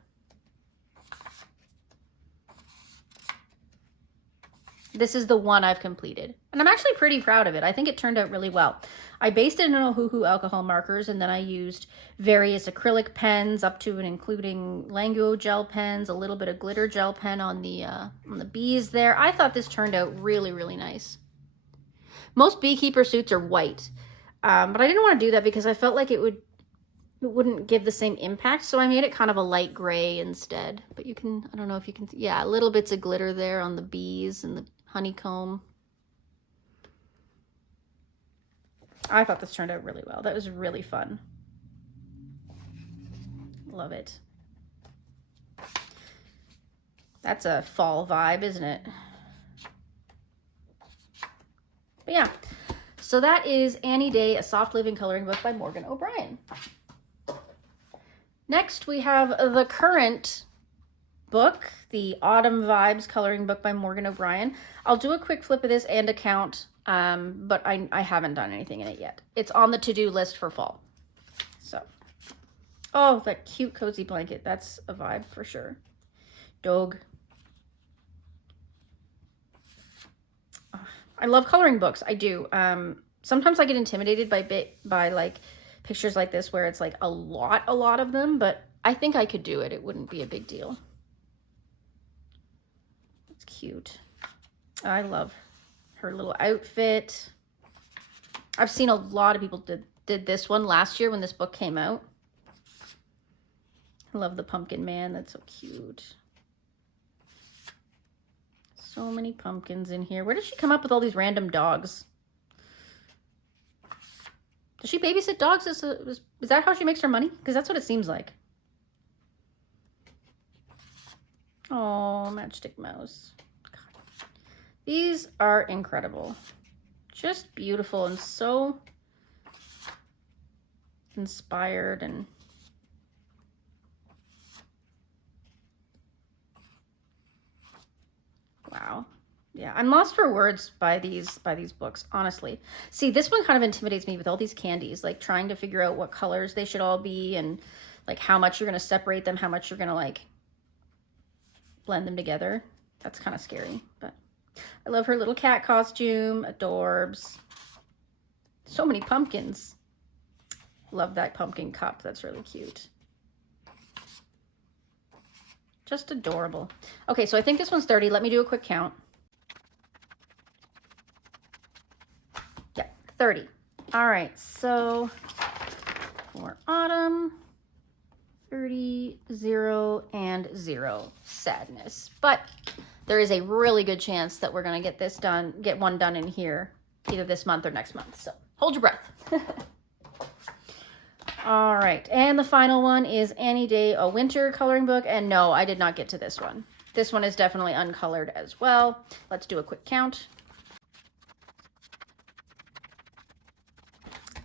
This is the one I've completed. And I'm actually pretty proud of it. I think it turned out really well. I based it in Ohuhu alcohol markers, and then I used various acrylic pens up to and including Languo gel pens, a little bit of glitter gel pen on the bees there. I thought this turned out really, really nice. Most beekeeper suits are white, but I didn't want to do that because I felt like it wouldn't give the same impact, so I made it kind of a light gray instead. But you can, I don't know if you can, yeah, little bits of glitter there on the bees and the honeycomb. I thought this turned out really well. That was really fun. Love it. That's a fall vibe, isn't it? But yeah, so that is Annie Day, A Soft Living Coloring Book by Morgan O'Brien. Next, we have the current book, the Autumn Vibes Coloring Book by Morgan O'Brien. I'll do a quick flip of this and a count but I haven't done anything in it yet. It's on the to-do list for fall. So, oh, that cute cozy blanket. That's a vibe for sure. Dog. Oh, I love coloring books. I do. Sometimes I get intimidated by like pictures like this where it's like a lot of them, but I think I could do it. It wouldn't be a big deal. It's cute. I love her little outfit. I've seen a lot of people did this one last year when this book came out. I love the pumpkin man. That's so cute. So many pumpkins in here. Where did she come up with all these random dogs? Does she babysit dogs? Is that how she makes her money? Because that's what it seems like. Oh, Matchstick Mouse. God. These are incredible. Just beautiful and so inspired and wow. Yeah, I'm lost for words by these books, honestly. See, this one kind of intimidates me with all these candies, like trying to figure out what colors they should all be and like how much you're going to separate them, how much you're going to like blend them together. That's kind of scary, but I love her little cat costume. Adorbs. So many pumpkins. Love that pumpkin cup. That's really cute. Just adorable. Okay, so I think this one's 30. Let me do a quick count. Yeah, 30. All right, so for autumn, 30, 0, and 0. Sadness. But there is a really good chance that we're going to get this done, get one done in here, either this month or next month. So hold your breath. All right, and the final one is Annie Day, a winter coloring book. And no, I did not get to this one. This one is definitely uncolored as well. Let's do a quick count.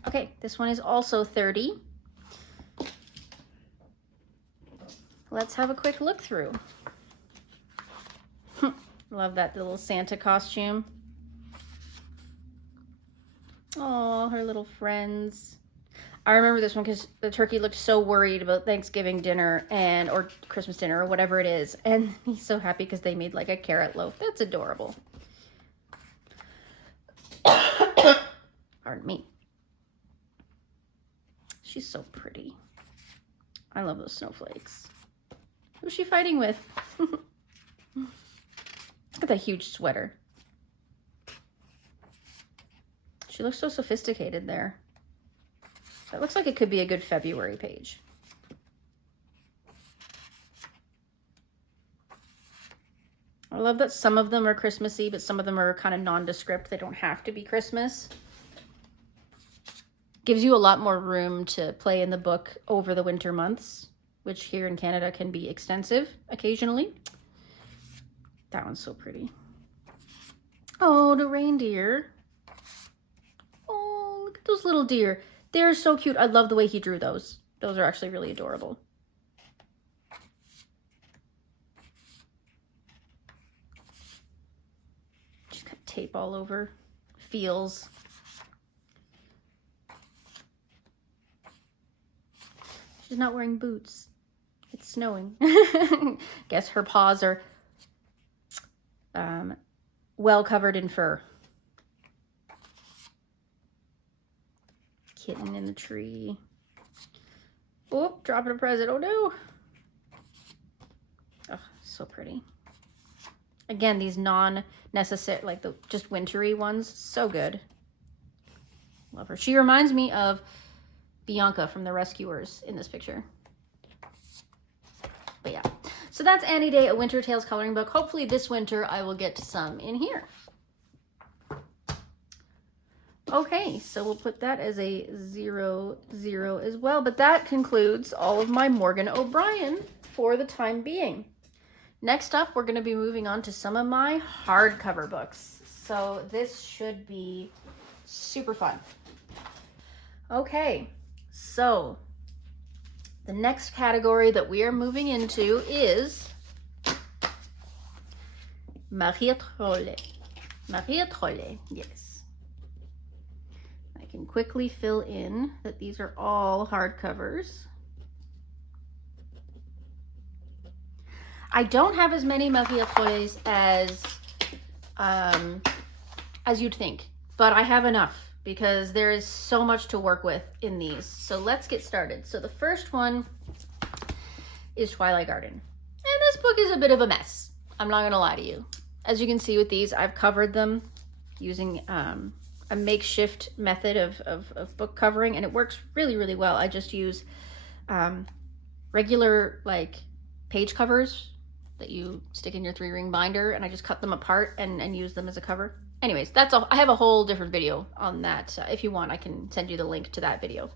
Okay, this one is also 30. Let's have a quick look through. Love that little Santa costume. Oh, her little friends. I remember this one because the turkey looked so worried about Thanksgiving dinner or Christmas dinner or whatever it is. And he's so happy because they made like a carrot loaf. That's adorable. Pardon me. She's so pretty. I love those snowflakes. Who's she fighting with? Look at that huge sweater. She looks so sophisticated there. That looks like it could be a good February page. I love that some of them are Christmassy, but some of them are kind of nondescript. They don't have to be Christmas. Gives you a lot more room to play in the book over the winter months, which here in Canada can be extensive occasionally. That one's so pretty. Oh, the reindeer. Oh, look at those little deer. They're so cute. I love the way he drew those. Those are actually really adorable. She's got tape all over. Feels. She's not wearing boots. It's snowing. Guess her paws are well covered in fur. Kitten in the tree. Oh, dropping a present. Oh no. Oh, so pretty. Again, these non-necessary, like the just wintry ones, so good. Love her. She reminds me of Bianca from The Rescuers in this picture. But yeah, so that's Annie Day, a Winter Tales coloring book. Hopefully this winter I will get some in here. Okay, so we'll put that as a 0, 0 as well. But that concludes all of my Morgan O'Brien for the time being. Next up, we're going to be moving on to some of my hardcover books. So this should be super fun. Okay, so the next category that we are moving into is Trolle. Trolle, yes. can quickly fill in that these are all hardcovers. I don't have as many Maria Trolles as you'd think, but I have enough because there is so much to work with in these. So let's get started. So the first one is Twilight Garden. And this book is a bit of a mess. I'm not gonna lie to you. As you can see with these, I've covered them using a makeshift method of book covering, and it works really, really well. I just use regular like page covers that you stick in your 3-ring binder, and I just cut them apart and use them as a cover. Anyways, that's all. I have a whole different video on that. If you want, I can send you the link to that video.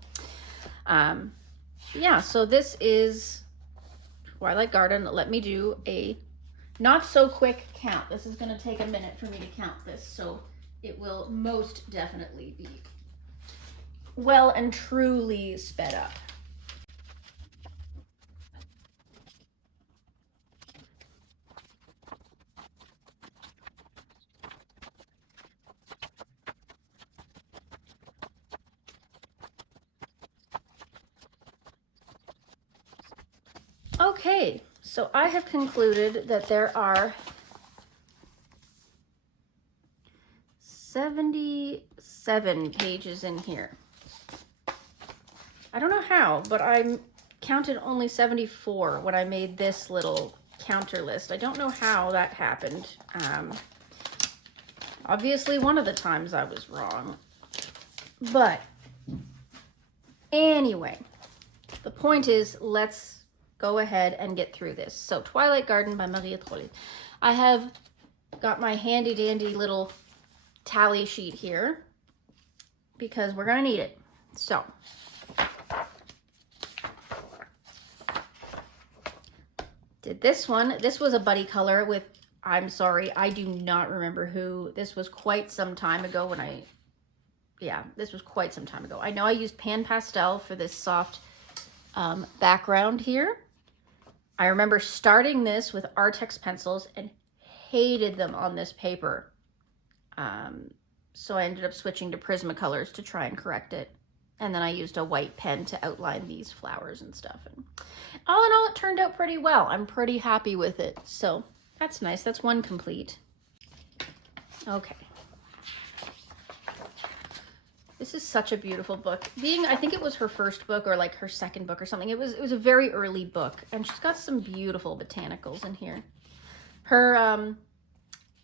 Yeah, so this is Twilight Garden. Let me do a not so quick count. This is going to take a minute for me to count this, so it will most definitely be well and truly sped up. Okay, so I have concluded that there are 77 pages in here. I don't know how, but I counted only 74 when I made this little counter list. I don't know how that happened. Obviously, one of the times I was wrong. But anyway, the point is, let's go ahead and get through this. So Twilight Garden by Maria Trolle. I have got my handy dandy little tally sheet here because we're gonna need it. So did this one. This was a buddy color with, I'm sorry, I do not remember who. This was quite some time ago when this was quite some time ago. I know I used Pan Pastel for this soft background here. I remember starting this with Artex pencils and hated them on this paper. So I ended up switching to Prismacolors to try and correct it. And then I used a white pen to outline these flowers and stuff. And all in all, it turned out pretty well. I'm pretty happy with it. So that's nice. That's one complete. Okay. This is such a beautiful book. I think it was her first book or like her second book or something. It was a very early book, and she's got some beautiful botanicals in here. Her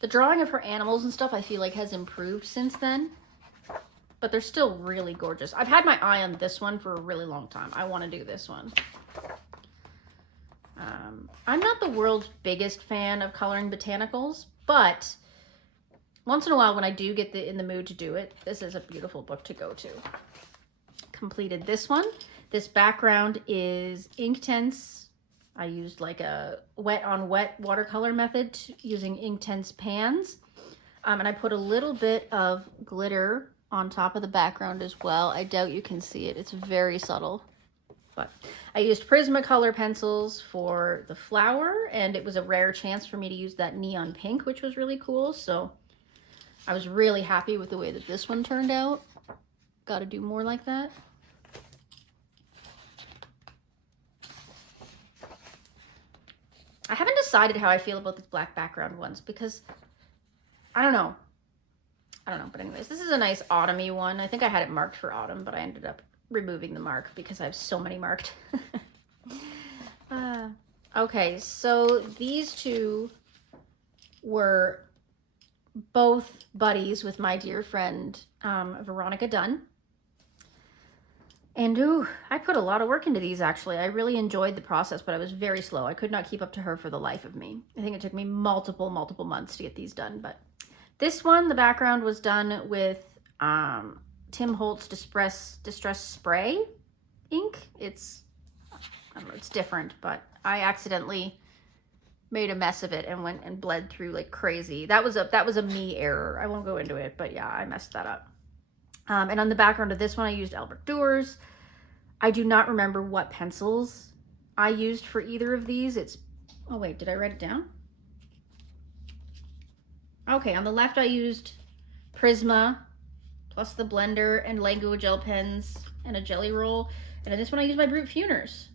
the drawing of her animals and stuff I feel like has improved since then, but they're still really gorgeous. I've had my eye on this one for a really long time. I want to do this one. I'm not the world's biggest fan of coloring botanicals, but once in a while when I do get in the mood to do it, this is a beautiful book to go to. Completed this one. This background is Inktense. I used like a wet on wet watercolor method using Inktense pans. And I put a little bit of glitter on top of the background as well. I doubt you can see it. It's very subtle. But I used Prismacolor pencils for the flower, and it was a rare chance for me to use that neon pink, which was really cool. So I was really happy with the way that this one turned out. Got to do more like that. I haven't decided how I feel about these black background ones because I don't know. But anyways, this is a nice autumny one. I think I had it marked for autumn, but I ended up removing the mark because I have so many marked. Okay, so these two were both buddies with my dear friend Veronica Dunn. And I put a lot of work into these actually. I really enjoyed the process, but I was very slow. I could not keep up to her for the life of me. I think it took me multiple months to get these done. But this one, the background was done with Tim Holtz Distress Spray ink. I don't know, it's different, but I accidentally made a mess of it and went and bled through like crazy. That was a me error. I won't go into it, but yeah, I messed that up. And on the background of this one, I used Albert Duers. I do not remember what pencils I used for either of these. Oh wait, did I write it down? Okay, on the left I used Prisma plus the blender and Lego gel pens and a jelly roll. And in this one I use my Brute Funers.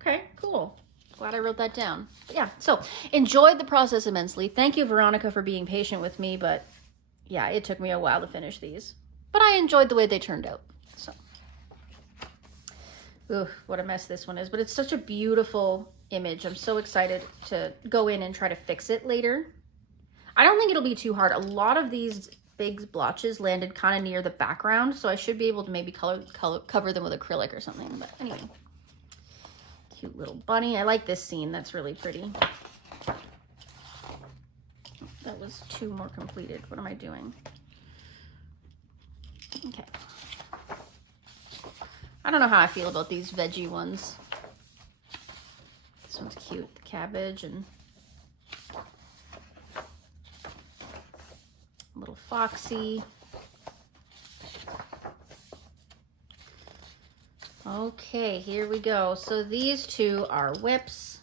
Okay, cool. Glad I wrote that down. But yeah, so enjoyed the process immensely. Thank you, Veronica, for being patient with me, but yeah, it took me a while to finish these. But I enjoyed the way they turned out. So, ooh, what a mess this one is. But it's such a beautiful image. I'm so excited to go in and try to fix it later. I don't think it'll be too hard. A lot of these big blotches landed kind of near the background, so I should be able to maybe cover them with acrylic or something. But anyway, cute little bunny. I like this scene. That's really pretty. That was 2 more completed. What am I doing? Okay. I don't know how I feel about these veggie ones. This one's cute. The cabbage and a little foxy. Okay, here we go. So these 2 are whips.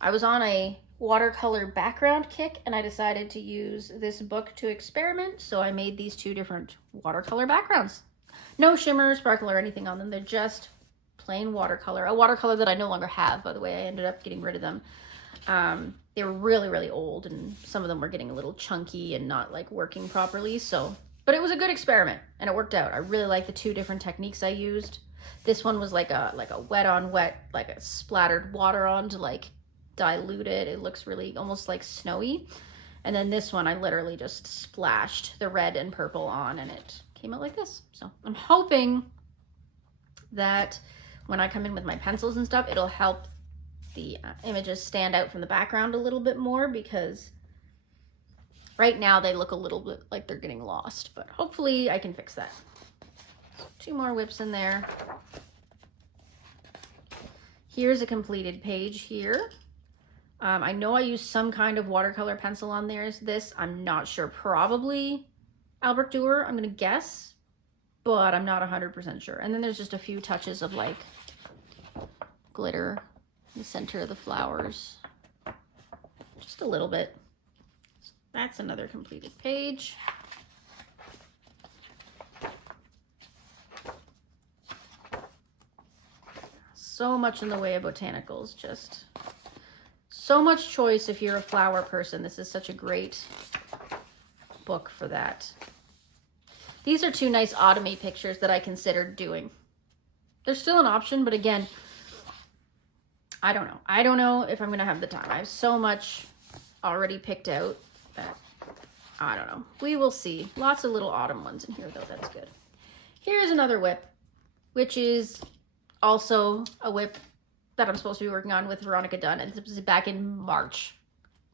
I was on a watercolor background kick and I decided to use this book to experiment, so I made these 2 different watercolor backgrounds. No shimmer, sparkle, or anything on them. They're just plain watercolor. A watercolor that I no longer have, by the way. I ended up getting rid of them. They were really, really old, and some of them were getting a little chunky and not like working properly. So, but it was a good experiment and it worked out. I really like the 2 different techniques I used. This one was like a wet on wet, like a splattered water on to like dilute it. It looks really almost like snowy. And then this one I literally just splashed the red and purple on and it came out like this. So I'm hoping that when I come in with my pencils and stuff, it'll help the images stand out from the background a little bit more, because right now they look a little bit like they're getting lost, but hopefully I can fix that. 2 more whips in there. Here's a completed page here. I know I used some kind of watercolor pencil on there. This, I'm not sure. Probably Albert Durer, I'm gonna guess, but I'm not 100% sure. And then there's just a few touches of like glitter in the center of the flowers. Just a little bit. So that's another completed page. So much in the way of botanicals, just so much choice if you're a flower person. This is such a great book for that. These are 2 nice autumny pictures that I considered doing. They're still an option, but again, I don't know. I don't know if I'm going to have the time. I have so much already picked out that I don't know. We will see. Lots of little autumn ones in here, though. That's good. Here's another whip, which is also a whip that I'm supposed to be working on with Veronica Dunn. And this was back in March,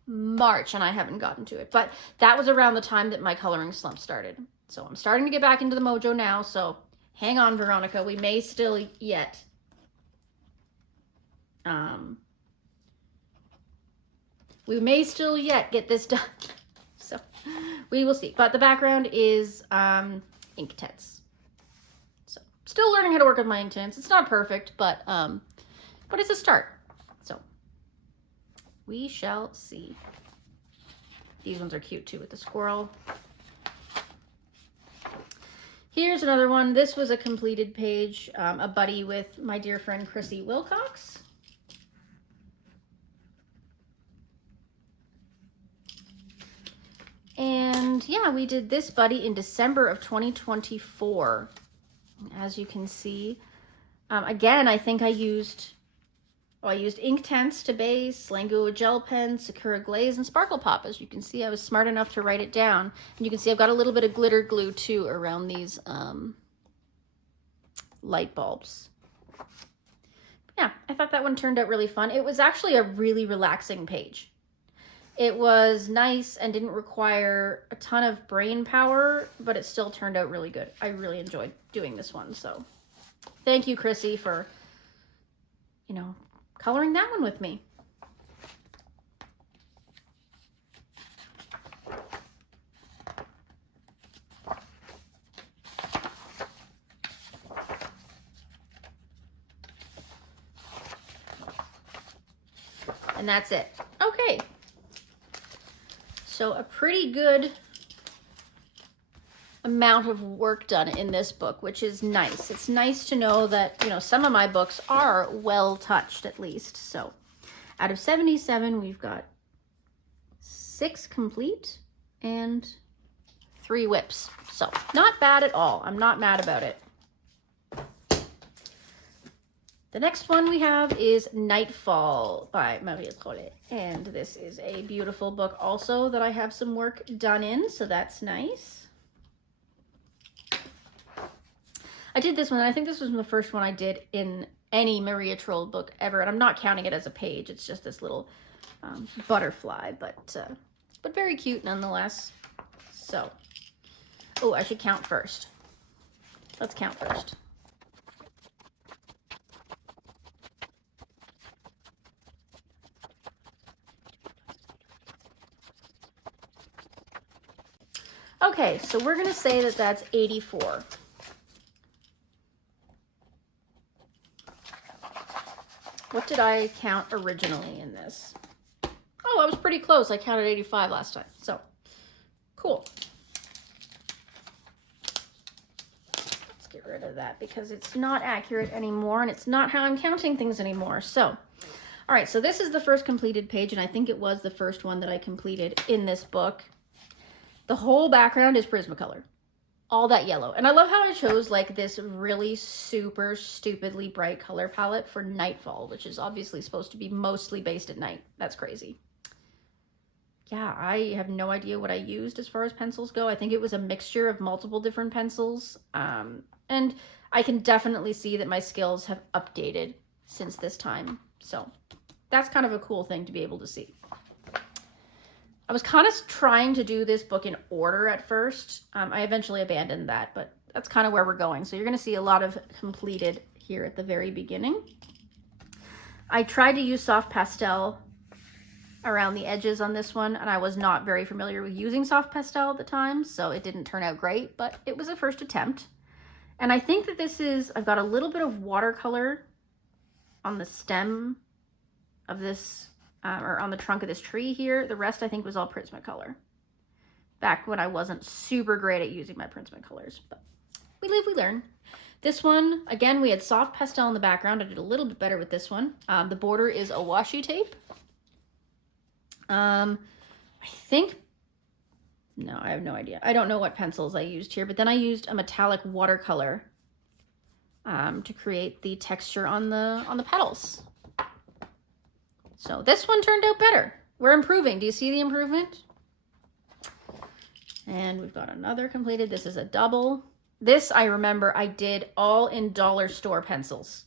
and I haven't gotten to it. But that was around the time that my coloring slump started. So I'm starting to get back into the mojo now. So hang on, Veronica. We may still yet get this done. So we will see. But the background is Inktense. So still learning how to work with my Inktense. It's not perfect, but it's a start. So we shall see. These ones are cute too with the squirrel. Here's another one. This was a completed page, a buddy with my dear friend Chrissy Wilcox. And yeah, we did this buddy in December of 2024. As you can see, again, I think I used Inktense to base, Slango gel pen, Sakura glaze, and Sparkle Pop. As you can see, I was smart enough to write it down. And you can see I've got a little bit of glitter glue too around these light bulbs. Yeah, I thought that one turned out really fun. It was actually a really relaxing page. It was nice and didn't require a ton of brain power, but it still turned out really good. I really enjoyed doing this one. So thank you, Chrissy, for, coloring that one with me. And that's it. Okay. So a pretty good amount of work done in this book, which is nice. It's nice to know that, you know, some of my books are well touched at least. So out of 77, we've got 6 complete and 3 whips. So not bad at all. I'm not mad about it. The next one we have is Nightfall by Maria Trolle. And this is a beautiful book also that I have some work done in, so that's nice. I did this one, and I think this was the first one I did in any Maria Trolle book ever, and I'm not counting it as a page. It's just this little butterfly, but very cute nonetheless. So, oh, I should count first. Let's count first. Okay, so we're gonna say that that's 84. What did I count originally in this? Oh, I was pretty close. I counted 85 last time, so cool. Let's get rid of that because it's not accurate anymore and it's not how I'm counting things anymore. So, all right, so this is the first completed page, and I think it was the first one that I completed in this book. The whole background is Prismacolor, all that yellow. And I love how I chose like this really super stupidly bright color palette for Nightfall, which is obviously supposed to be mostly based at night. That's crazy. Yeah, I have no idea what I used as far as pencils go. I think it was a mixture of multiple different pencils. And I can definitely see that my skills have updated since this time. So that's kind of a cool thing to be able to see. I was kind of trying to do this book in order at first. I eventually abandoned that, but that's kind of where we're going. So you're going to see a lot of completed here at the very beginning. I tried to use soft pastel around the edges on this one, and I was not very familiar with using soft pastel at the time, so it didn't turn out great, but it was a first attempt. And I think that this is, I've got a little bit of watercolor on the stem of this or on the trunk of this tree here. The rest I think was all Prismacolor. Back when I wasn't super great at using my Prismacolors, but we live, we learn. This one, again, we had soft pastel in the background. I did a little bit better with this one. The border is a washi tape. I think, no, I have no idea. I don't know what pencils I used here, but then I used a metallic watercolor to create the texture on the petals. So this one turned out better. We're improving. Do you see the improvement? And we've got another completed. This is a double. This, I remember, I did all in dollar store pencils.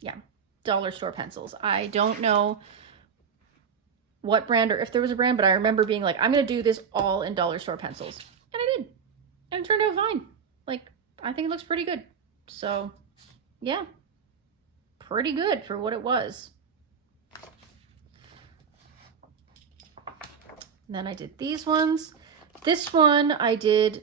Yeah, dollar store pencils. I don't know what brand or if there was a brand, but I remember being like, I'm going to do this all in dollar store pencils. And I did. And it turned out fine. Like, I think it looks pretty good. So, yeah. Pretty good for what it was. And then I did these ones. This one I did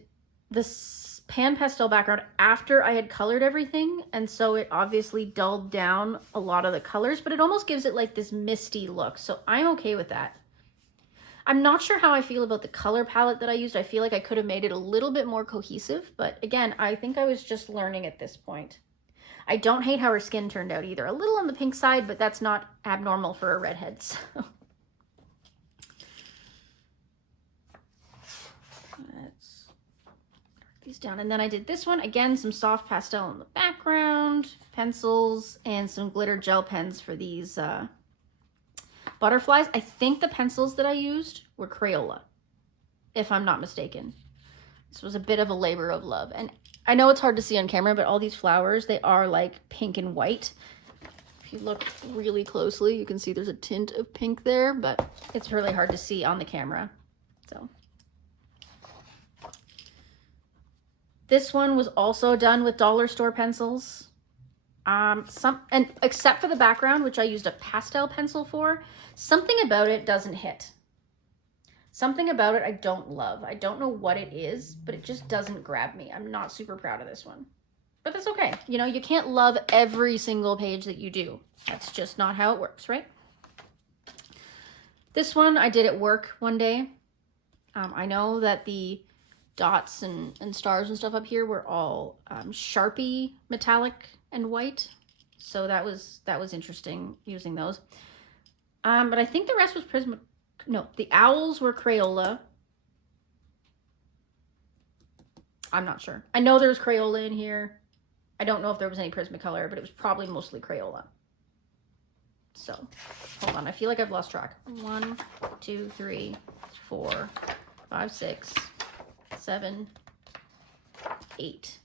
this pan pastel background after I had colored everything, and so it obviously dulled down a lot of the colors, but it almost gives it like this misty look, so I'm okay with that. I'm not sure how I feel about the color palette that I used. I feel like I could have made it a little bit more cohesive, but again, I think I was just learning at this point. I don't hate how her skin turned out either. A little on the pink side, but that's not abnormal for a redhead, so. Let's mark these down. And then I did this one. Again, some soft pastel in the background, pencils, and some glitter gel pens for these butterflies. I think the pencils that I used were Crayola, if I'm not mistaken. This was a bit of a labor of love. And I know it's hard to see on camera, but all these flowers, they are like pink and white. If you look really closely, you can see there's a tint of pink there, but it's really hard to see on the camera. So this one was also done with dollar store pencils. Except for the background, which I used a pastel pencil for, something about it doesn't hit. Something about it I don't love. I don't know what it is, but it just doesn't grab me. I'm not super proud of this one. But that's okay. You know, you can't love every single page that you do. That's just not how it works, right? This one I did at work one day. I know that the dots and stars and stuff up here were all Sharpie metallic and white. So that was interesting using those. But I think the rest was Prism. No, the owls were Crayola. I'm not sure. I know there's Crayola in here. I don't know if there was any Prismacolor, but it was probably mostly Crayola. So, hold on. I feel like I've lost track. 1, 2, 3, 4, 5, 6, 7, 8.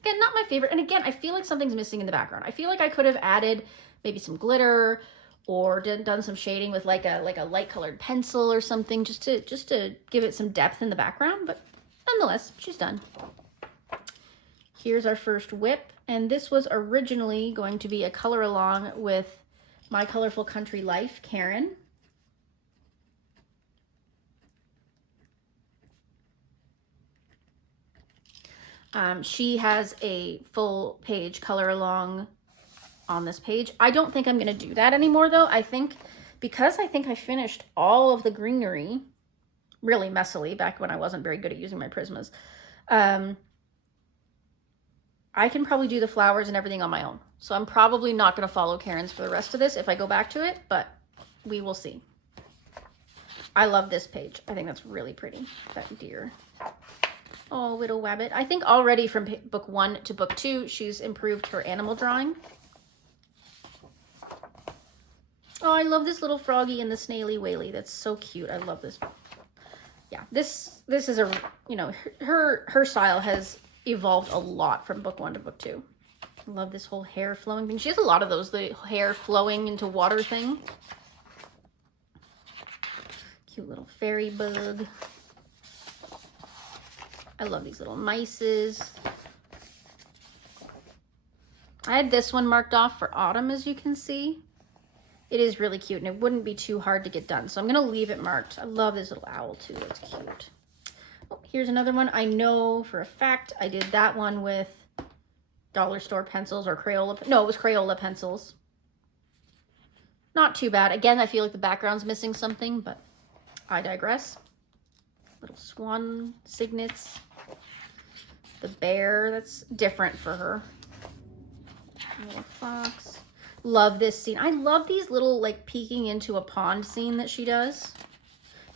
Again, not my favorite. And again, I feel like something's missing in the background. I feel like I could have added maybe some glitter or done some shading with like a light colored pencil or something just to give it some depth in the background. But nonetheless, she's done. Here's our first whip. And this was originally going to be a color along with My Colorful Country Life, Karen. She has a full page color along on this page. I don't think I'm going to do that anymore though. I think because I finished all of the greenery really messily back when I wasn't very good at using my Prismas. I can probably do the flowers and everything on my own. So I'm probably not going to follow Karen's for the rest of this if I go back to it, but we will see. I love this page. I think that's really pretty. That deer. Oh, little wabbit. I think already from book 1 to book 2, she's improved her animal drawing. Oh, I love this little froggy and the snaily whaley. That's so cute. I love this. Yeah, this is a, you know, her style has evolved a lot from book 1 to book 2. I love this whole hair flowing thing. She has a lot of those, the hair flowing into water thing. Cute little fairy bug. I love these little mices. I had this one marked off for autumn, as you can see. It is really cute, and it wouldn't be too hard to get done. So I'm going to leave it marked. I love this little owl, too. It's cute. Oh, here's another one. I know for a fact I did that one with dollar store pencils or Crayola. No, it was Crayola pencils. Not too bad. Again, I feel like the background's missing something, but I digress. Little swan signets. The bear, that's different for her. Little fox. Love this scene. I love these little like peeking into a pond scene that she does.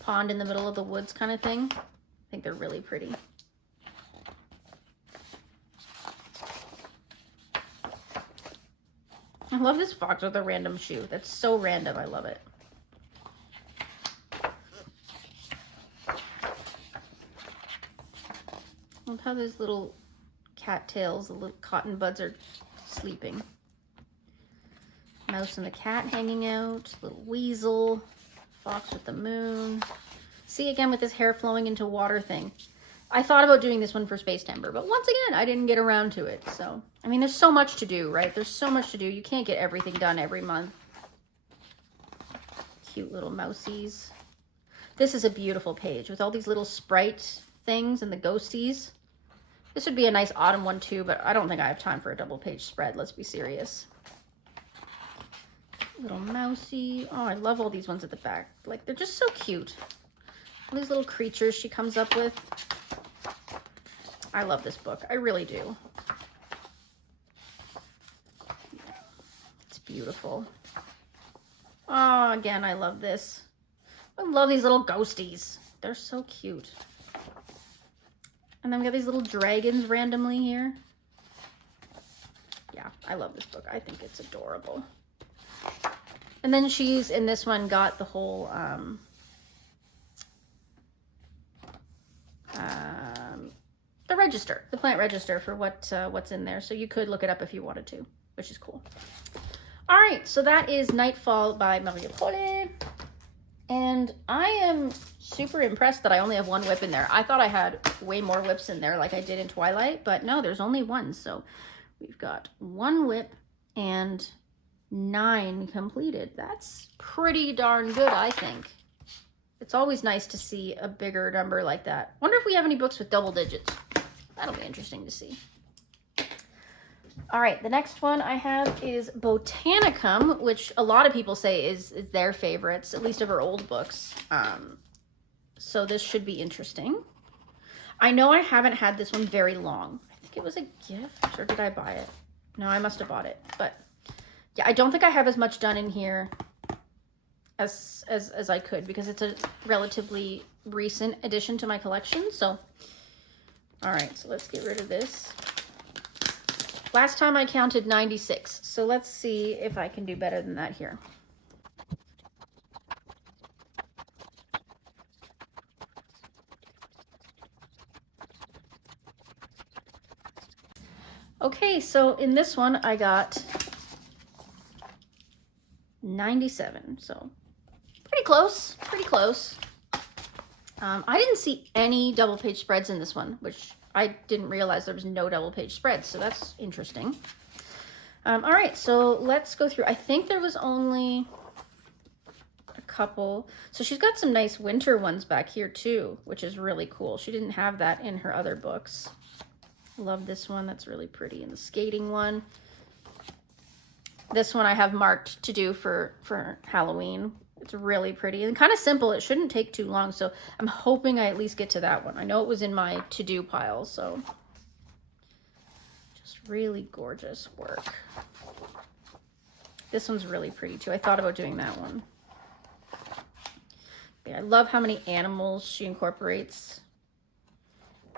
Pond in the middle of the woods kind of thing. I think they're really pretty. I love this fox with a random shoe. That's so random. I love it. I love how those little cattails, the little cotton buds are sleeping. Mouse and the cat hanging out. Little weasel. Fox with the moon. See, again, with this hair flowing into water thing. I thought about doing this one for Space Timber, but once again, I didn't get around to it. So, I mean, there's so much to do, right? There's so much to do. You can't get everything done every month. Cute little mousies. This is a beautiful page with all these little sprite things and the ghosties. This would be a nice autumn one too, but I don't think I have time for a double page spread. Let's be serious. Little mousy. Oh, I love all these ones at the back. Like, they're just so cute. All these little creatures she comes up with. I love this book. I really do. It's beautiful. Oh, again, I love this. I love these little ghosties. They're so cute. And then we got these little dragons randomly here. Yeah, I love this book. I think it's adorable. And then she's, in this one, got the whole, the register, the plant register for what's in there. So you could look it up if you wanted to, which is cool. All right, so that is Nightfall by Maria Trolle. And I am super impressed that I only have one whip in there. I thought I had way more whips in there like I did in Twilight, but no, there's only one. So we've got one whip and 9 completed. That's pretty darn good, I think. It's always nice to see a bigger number like that. Wonder if we have any books with double digits. That'll be interesting to see. All right, the next one I have is Botanicum, which a lot of people say is their favorites, at least of her old books. So this should be interesting. I know I haven't had this one very long. I think it was a gift, or did I buy it? No, I must have bought it. But yeah, I don't think I have as much done in here as I could, because it's a relatively recent addition to my collection. So, all right, so let's get rid of this. Last time I counted 96. So let's see if I can do better than that here. Okay, so in this one I got 97, so pretty close, pretty close. I didn't see any double page spreads in this one, which I didn't realize there was no double page spreads, so that's interesting. All right, so let's go through. I think there was only a couple. So she's got some nice winter ones back here too, which is really cool. She didn't have that in her other books. Love this one, that's really pretty. And the skating one. This one I have marked to do for Halloween. It's really pretty and kind of simple. It shouldn't take too long, so I'm hoping I at least get to that one. I know it was in my to-do pile, so just really gorgeous work. This one's really pretty too. I thought about doing that one. Yeah, I love how many animals she incorporates.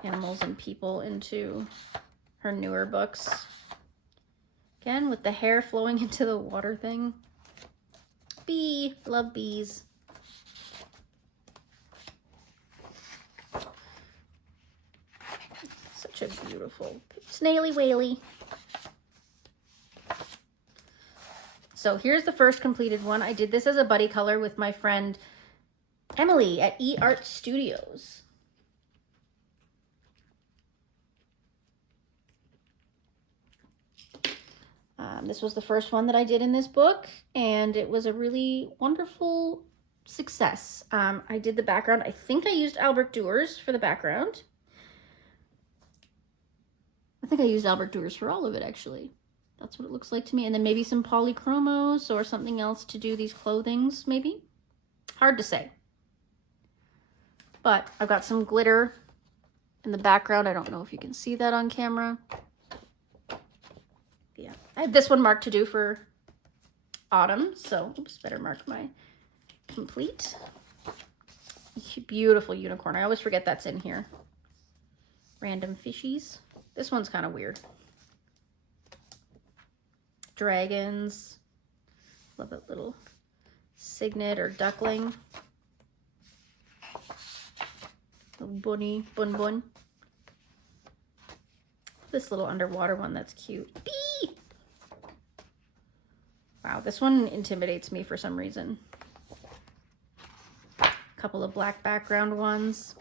Animals and people into her newer books. Again, with the hair flowing into the water thing. Bee, love bees. Such a beautiful snaily whaley. So here's the first completed one. I did this as a buddy color with my friend Emily at eArt Studios. This was the first one that I did in this book, and it was a really wonderful success. I did the background. I think I used Albert Duers for the background. I think I used Albert Duers for all of it, actually. That's what it looks like to me. And then maybe some polychromos or something else to do these clothings, maybe. Hard to say. But I've got some glitter in the background. I don't know if you can see that on camera. Yeah, I have this one marked to do for autumn, so oops, better mark my complete. Beautiful unicorn. I always forget that's in here. Random fishies. This one's kind of weird. Dragons. Love that little cygnet or duckling. Little bunny, bun bun. This little underwater one, that's cute. Bee! Wow, this one intimidates me for some reason. A couple of black background ones.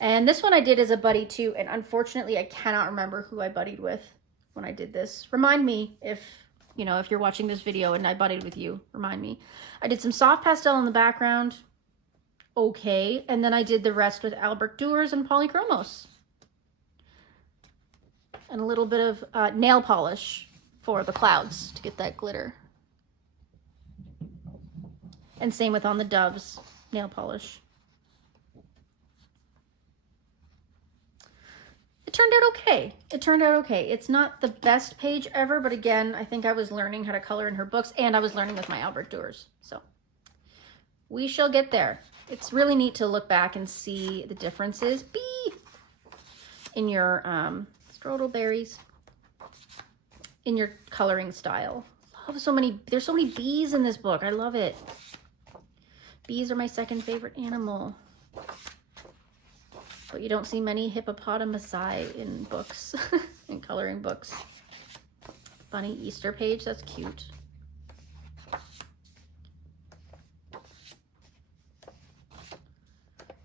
And this one I did as a buddy too, and unfortunately I cannot remember who I buddied with when I did this. Remind me if you're watching this video and I buddied with you, remind me. I did some soft pastel in the background. Okay, and then I did the rest with Albert Duers and polychromos. And a little bit of nail polish for the clouds to get that glitter. And same with on the doves, nail polish. It turned out okay. It turned out okay. It's not the best page ever, but again, I think I was learning how to color in her books, and I was learning with my Albert Duers. So we shall get there. It's really neat to look back and see the differences. Bee! In your berries in your coloring style. There's so many bees in this book. I love it. Bees are my second favorite animal. But you don't see many hippopotami in books, in coloring books. Bunny Easter page, that's cute.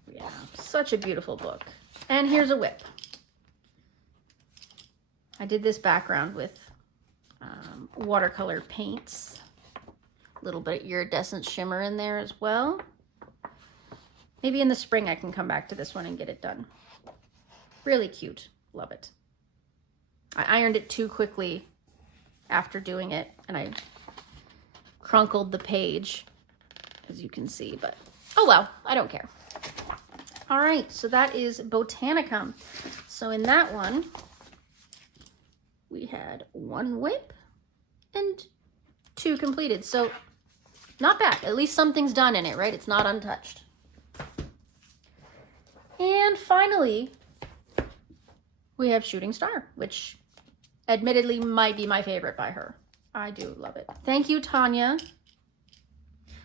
Yeah, such a beautiful book. And here's a whip. I did this background with watercolor paints. A little bit of iridescent shimmer in there as well. Maybe in the spring I can come back to this one and get it done. Really cute. Love it. I ironed it too quickly after doing it, and I crunkled the page, as you can see, but oh well, I don't care. All right, so that is Botanicum. So in that one, we had 1 whip and 2 completed. So not bad. At least something's done in it, right? It's not untouched. And finally, we have Shooting Star, which admittedly might be my favorite by her. I do love it. Thank you, Tanya,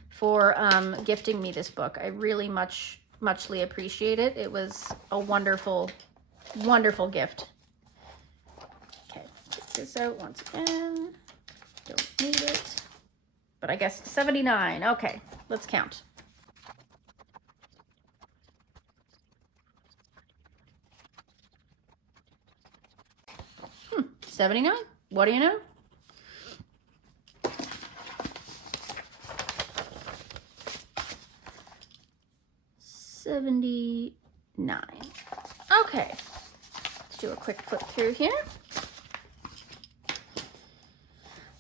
for gifting me this book. I really muchly appreciate it. It was a wonderful, wonderful gift. Okay, check this out once again. Don't need it. But I guess 79. Okay, let's count. 79. What do you know? $79. Okay, let's do a quick flip through here.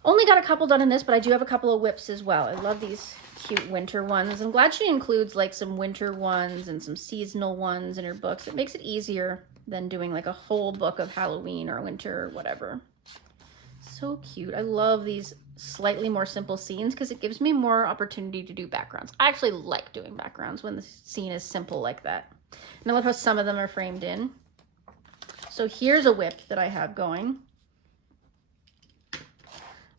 Only got a couple done in this, but I do have a couple of whips as well. I love these cute winter ones. I'm glad she includes like some winter ones and some seasonal ones in her books. It makes it easier than doing like a whole book of Halloween or winter or whatever. So cute. I love these slightly more simple scenes because it gives me more opportunity to do backgrounds. I actually like doing backgrounds when the scene is simple like that. And I love how some of them are framed in. So here's a whip that I have going.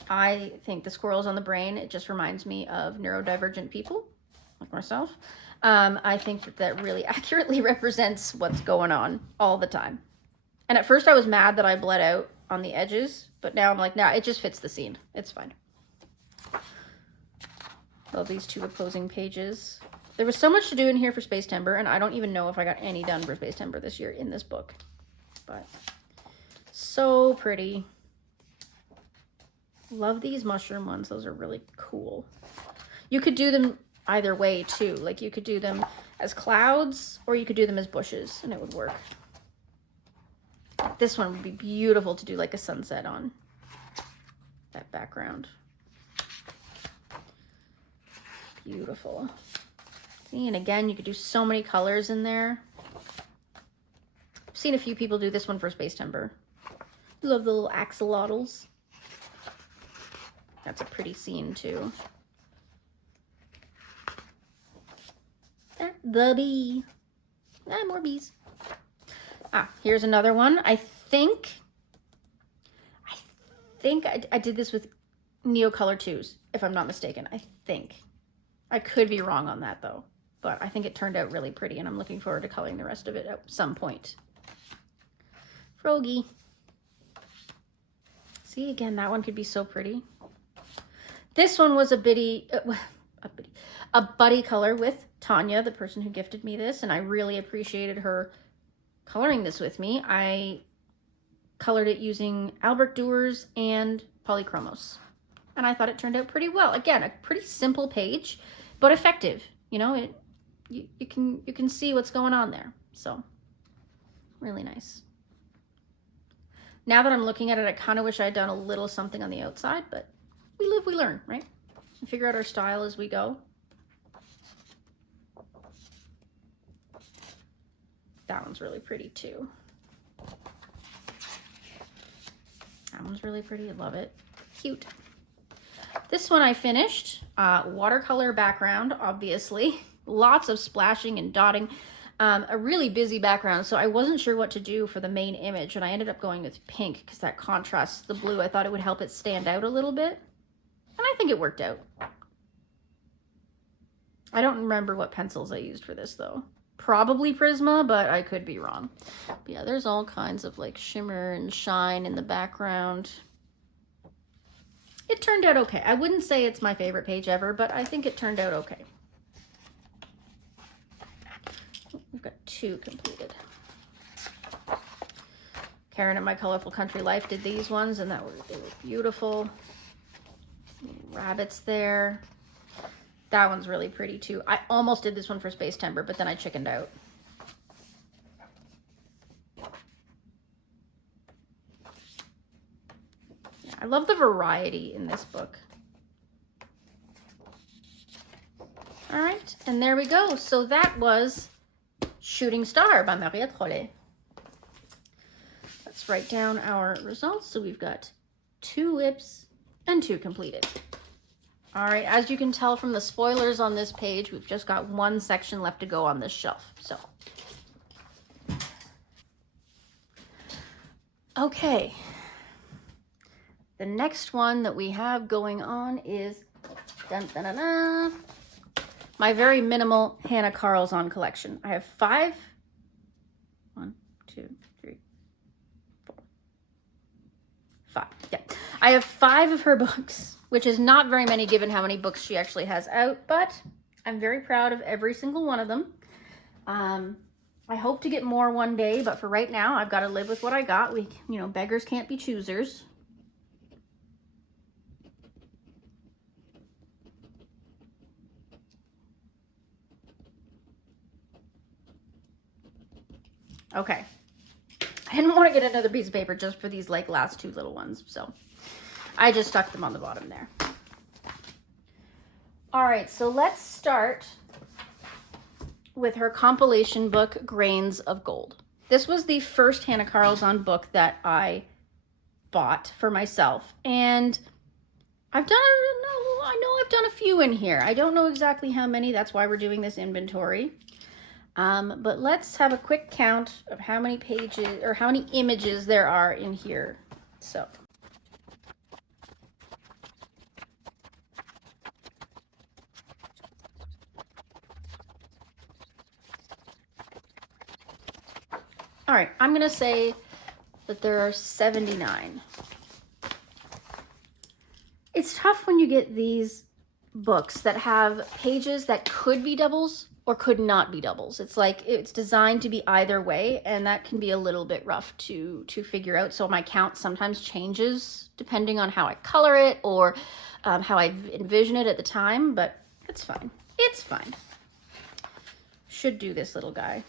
I think the squirrels on the brain, it just reminds me of neurodivergent people like myself. I think that really accurately represents what's going on all the time. And at first I was mad that I bled out on the edges, but now I'm like, nah, it just fits the scene. It's fine. Love these 2 opposing pages. There was so much to do in here for Space Timber, and I don't even know if I got any done for Space Timber this year in this book. But so pretty. Love these mushroom ones. Those are really cool. You could do them either way too. Like you could do them as clouds or you could do them as bushes and it would work. This one would be beautiful to do like a sunset on that background. Beautiful. See, and again, you could do so many colors in there. I've seen a few people do this one for Space Timber. Love the little axolotls. That's a pretty scene too. The bee. More bees. Here's another one. I think I did this with Neocolor 2s, if I'm not mistaken. I think. I could be wrong on that though, but I think it turned out really pretty and I'm looking forward to coloring the rest of it at some point. Froggy. See, again, that one could be so pretty. This one was a buddy color with Tanya, the person who gifted me this, and I really appreciated her coloring this with me. I colored it using Albert Duers and Polychromos, and I thought it turned out pretty well. Again, a pretty simple page, but effective. You know, you can see what's going on there. So, really nice. Now that I'm looking at it, I kind of wish I had done a little something on the outside, but we live, we learn, right? And figure out our style as we go. That one's really pretty too. That one's really pretty. I love it. Cute. This one I finished. Watercolor background, obviously. Lots of splashing and dotting. A really busy background, so I wasn't sure what to do for the main image, and I ended up going with pink because that contrasts the blue. I thought it would help it stand out a little bit, and I think it worked out. I don't remember what pencils I used for this though. Probably Prisma, but I could be wrong. But yeah, there's all kinds of like shimmer and shine in the background. It turned out okay. I wouldn't say it's my favorite page ever, but I think it turned out okay. We've got 2 completed. Karen at My Colorful Country Life did these ones, and they were beautiful. Rabbits there. That one's really pretty too. I almost did this one for Space Timber, but then I chickened out. Yeah, I love the variety in this book. All right, and there we go. So that was Shooting Star by Rita Trolle. Let's write down our results. So we've got 2 lips and 2 completed. All right, as you can tell from the spoilers on this page, we've just got 1 section left to go on this shelf. So, okay. The next one that we have going on is dun, dun, dun, dun, my very minimal Hanna Karlzon collection. I have 5. 1, 2, 3, 4, 5. Yeah, I have 5 of her books, which is not very many given how many books she actually has out, but I'm very proud of every single one of them. I hope to get more one day, but for right now, I've got to live with what I got. Beggars can't be choosers. Okay. I didn't want to get another piece of paper just for these last 2 little ones, so I just stuck them on the bottom there. All right, so let's start with her compilation book, Grains of Gold. This was the first Hanna Karlzon book that I bought for myself, and I know I've done a few in here. I don't know exactly how many. That's why we're doing this inventory. But let's have a quick count of how many pages or how many images there are in here. So. All right, I'm going to say that there are 79. It's tough when you get these books that have pages that could be doubles or could not be doubles. It's like it's designed to be either way, and that can be a little bit rough to figure out. So my count sometimes changes depending on how I color it or how I envision it at the time, but it's fine. It's fine. Should do this little guy.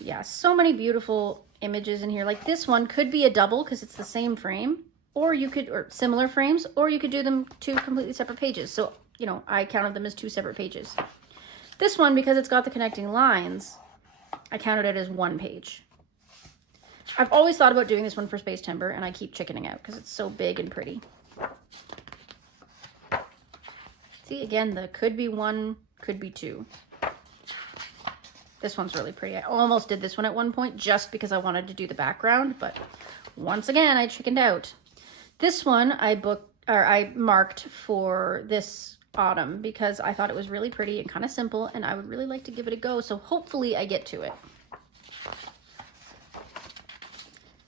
Yeah, so many beautiful images in here. Like this one could be a double because it's the same frame, or similar frames, or you could do them 2 completely separate pages. So, I counted them as 2 separate pages. This one, because it's got the connecting lines, I counted it as 1 page. I've always thought about doing this one for Space Timber, and I keep chickening out because it's so big and pretty. See, again, the could be 1, could be 2. This one's really pretty. I almost did this one at one point just because I wanted to do the background, but once again, I chickened out. This one I marked for this autumn because I thought it was really pretty and kind of simple, and I would really like to give it a go, so hopefully I get to it.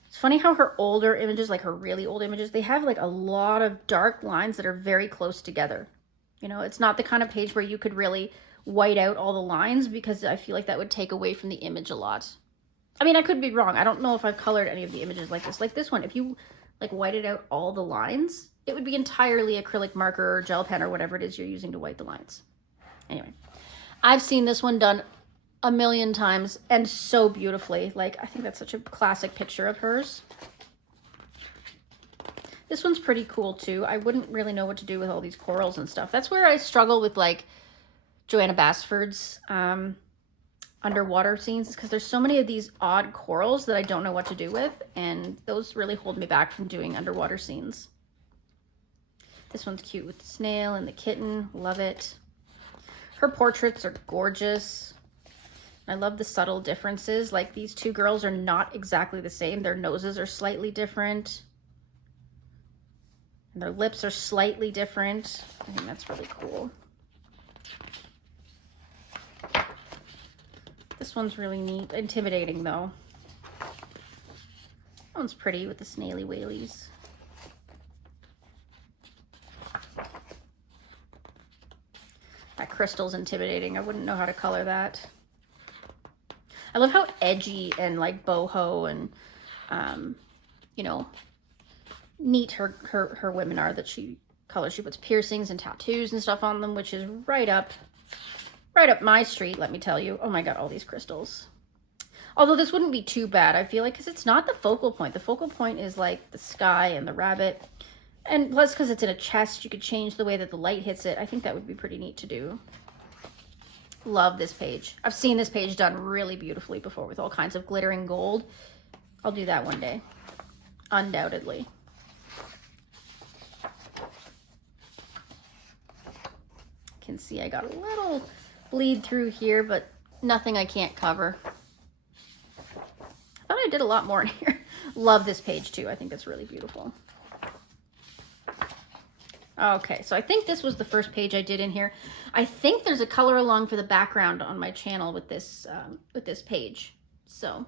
It's funny how her older images, like her really old images, they have a lot of dark lines that are very close together. It's not the kind of page where you could really white out all the lines because I feel like that would take away from the image a lot. I mean, I could be wrong. I don't know if I've colored any of the images like this. Like this one, if you whited out all the lines, it would be entirely acrylic marker or gel pen or whatever it is you're using to white the lines. Anyway, I've seen this one done a million times and so beautifully. I think that's such a classic picture of hers. This one's pretty cool too. I wouldn't really know what to do with all these corals and stuff. That's where I struggle with Joanna Basford's underwater scenes, is because there's so many of these odd corals that I don't know what to do with, and those really hold me back from doing underwater scenes. This one's cute with the snail and the kitten. Love it. Her portraits are gorgeous. I love the subtle differences. These 2 girls are not exactly the same. Their noses are slightly different. And their lips are slightly different. I think that's really cool. This one's really neat. Intimidating, though. That one's pretty with the snaily whaleys. That crystal's intimidating. I wouldn't know how to color that. I love how edgy and boho and, neat her women are that she colors. She puts piercings and tattoos and stuff on them, which is right up my street, let me tell you. Oh my God, all these crystals. Although this wouldn't be too bad, I feel like, because it's not the focal point. The focal point is the sky and the rabbit. And plus, because it's in a chest, you could change the way that the light hits it. I think that would be pretty neat to do. Love this page. I've seen this page done really beautifully before with all kinds of glittering gold. I'll do that one day, undoubtedly. You can see I got a little bleed through here, but nothing I can't cover. I thought I did a lot more in here. Love this page too. I think it's really beautiful. Okay, so I think this was the first page I did in here. I think there's a color along for the background on my channel with this page. So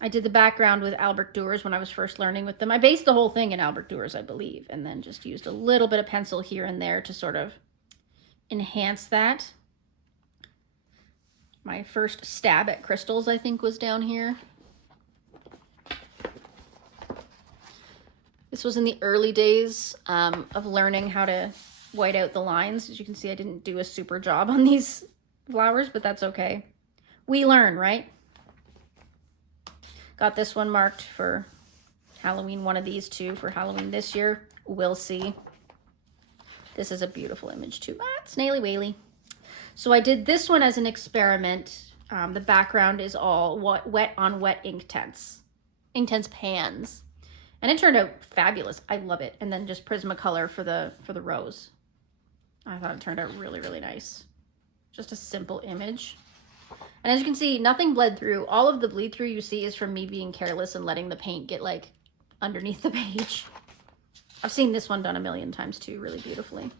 I did the background with Albert Dürer when I was first learning with them. I based the whole thing in Albert Dürer, I believe, and then just used a little bit of pencil here and there to sort of enhance that. My first stab at crystals, I think, was down here. This was in the early days of learning how to white out the lines. As you can see, I didn't do a super job on these flowers, but that's okay. We learn, right? Got this one marked for Halloween, one of these two for Halloween this year. We'll see. This is a beautiful image too. Ah, snaily whaley. So I did this one as an experiment. The background is all wet on wet Inktense pans. And it turned out fabulous. I love it. And then just Prismacolor for the rose. I thought it turned out really, really nice. Just a simple image. And as you can see, nothing bled through. All of the bleed through you see is from me being careless and letting the paint get like underneath the page. I've seen this one done a million times too, really beautifully.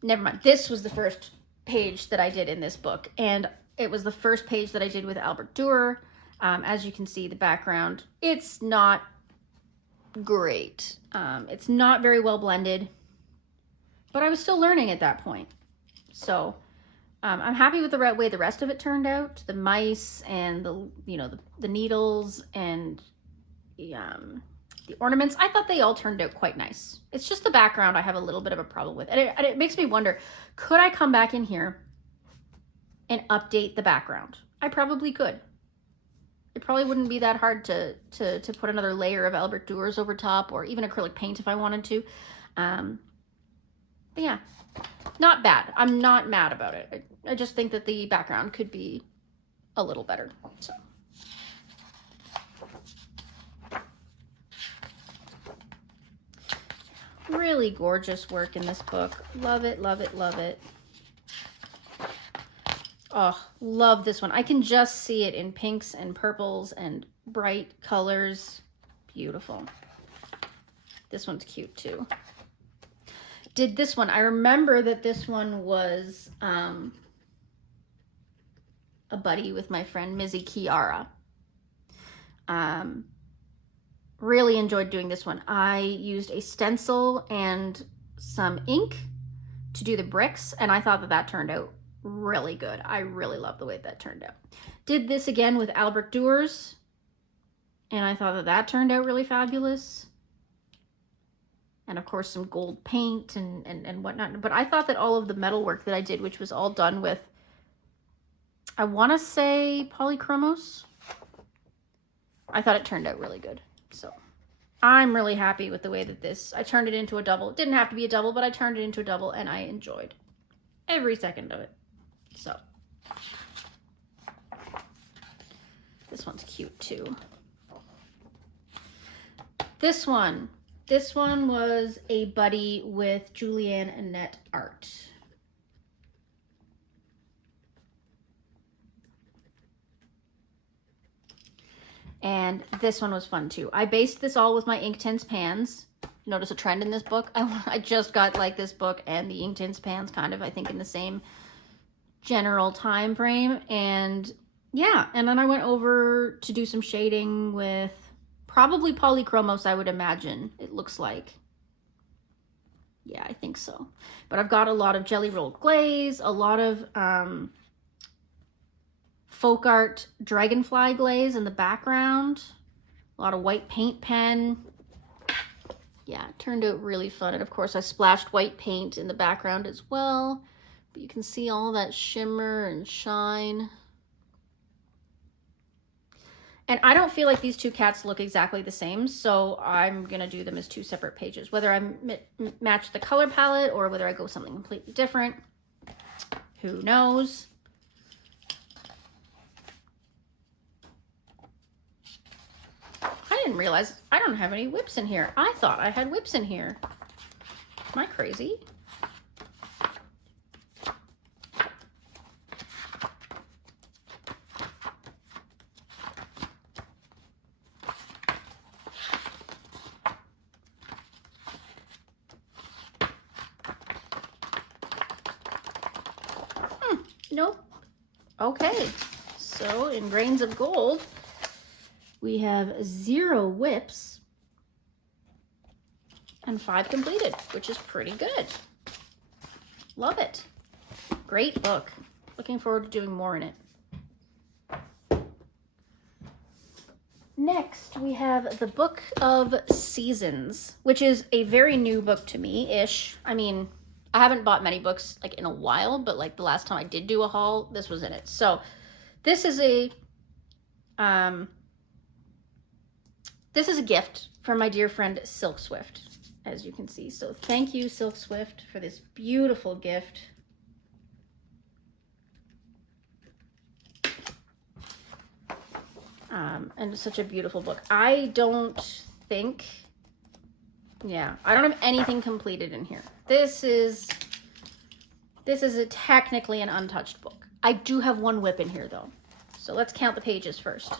Never mind. This was the first page that I did in this book. And it was the first page that I did with Albert Dürer. As you can see, the background, it's not great. It's not very well blended, but I was still learning at that point. So I'm happy with the way the rest of it turned out. The mice and the needles and the ornaments, I thought they all turned out quite nice. It's just the background I have a little bit of a problem with. And it makes me wonder, could I come back in here and update the background? I probably could. It probably wouldn't be that hard to put another layer of Albert Dürer over top, or even acrylic paint if I wanted to. But yeah, not bad. I'm not mad about it. I just think that the background could be a little better. So. Really gorgeous work in this book. Love it, love it, love it. Oh, love this one. I can just see it in pinks and purples and bright colors. Beautiful. This one's cute too. Did this one. I remember that this one was a buddy with my friend Mizzy Chiara. Really enjoyed doing this one. I used a stencil and some ink to do the bricks, and I thought that turned out really good. I really love the way that turned out. Did this again with Albert Dürer, and I thought that turned out really fabulous. And of course some gold paint and whatnot. But I thought that all of the metal work that I did, which was all done with, I want to say polychromos, I thought it turned out really good. So I'm really happy with the way that I turned it into a double. It didn't have to be a double, but I turned it into a double and I enjoyed every second of it. So this one's cute too. This one was a buddy with Julianne Annette Art. And this one was fun too. I based this all with my Inktense pans. Notice a trend in this book. I just got like this book and the Inktense pans kind of, I think, in the same general time frame. And yeah, and then I went over to do some shading with probably polychromos, I would imagine. It looks like. Yeah, I think so. But I've got a lot of Jelly Roll glaze, a lot of folk art dragonfly glaze in the background, a lot of white paint pen. Yeah, it turned out really fun. And of course I splashed white paint in the background as well, but you can see all that shimmer and shine. And I don't feel like these two cats look exactly the same, so I'm gonna do them as two separate pages. Whether I match the color palette or whether I go something completely different, who knows? I didn't realize I don't have any whips in here. I thought I had whips in here. Am I crazy? Nope. Okay, so in grains of gold, we have 0 whips and 5 completed, which is pretty good. Love it. Great book. Looking forward to doing more in it. Next, we have the Book of Seasons, which is a very new book to me-ish. I mean, I haven't bought many books like in a while, but like the last time I did do a haul, this was in it. So this is a gift from my dear friend Silk Swift, as you can see. So thank you, Silk Swift, for this beautiful gift. And it's such a beautiful book. I don't have anything completed in here. This is technically an untouched book. I do have 1 whip in here though. So let's count the pages first.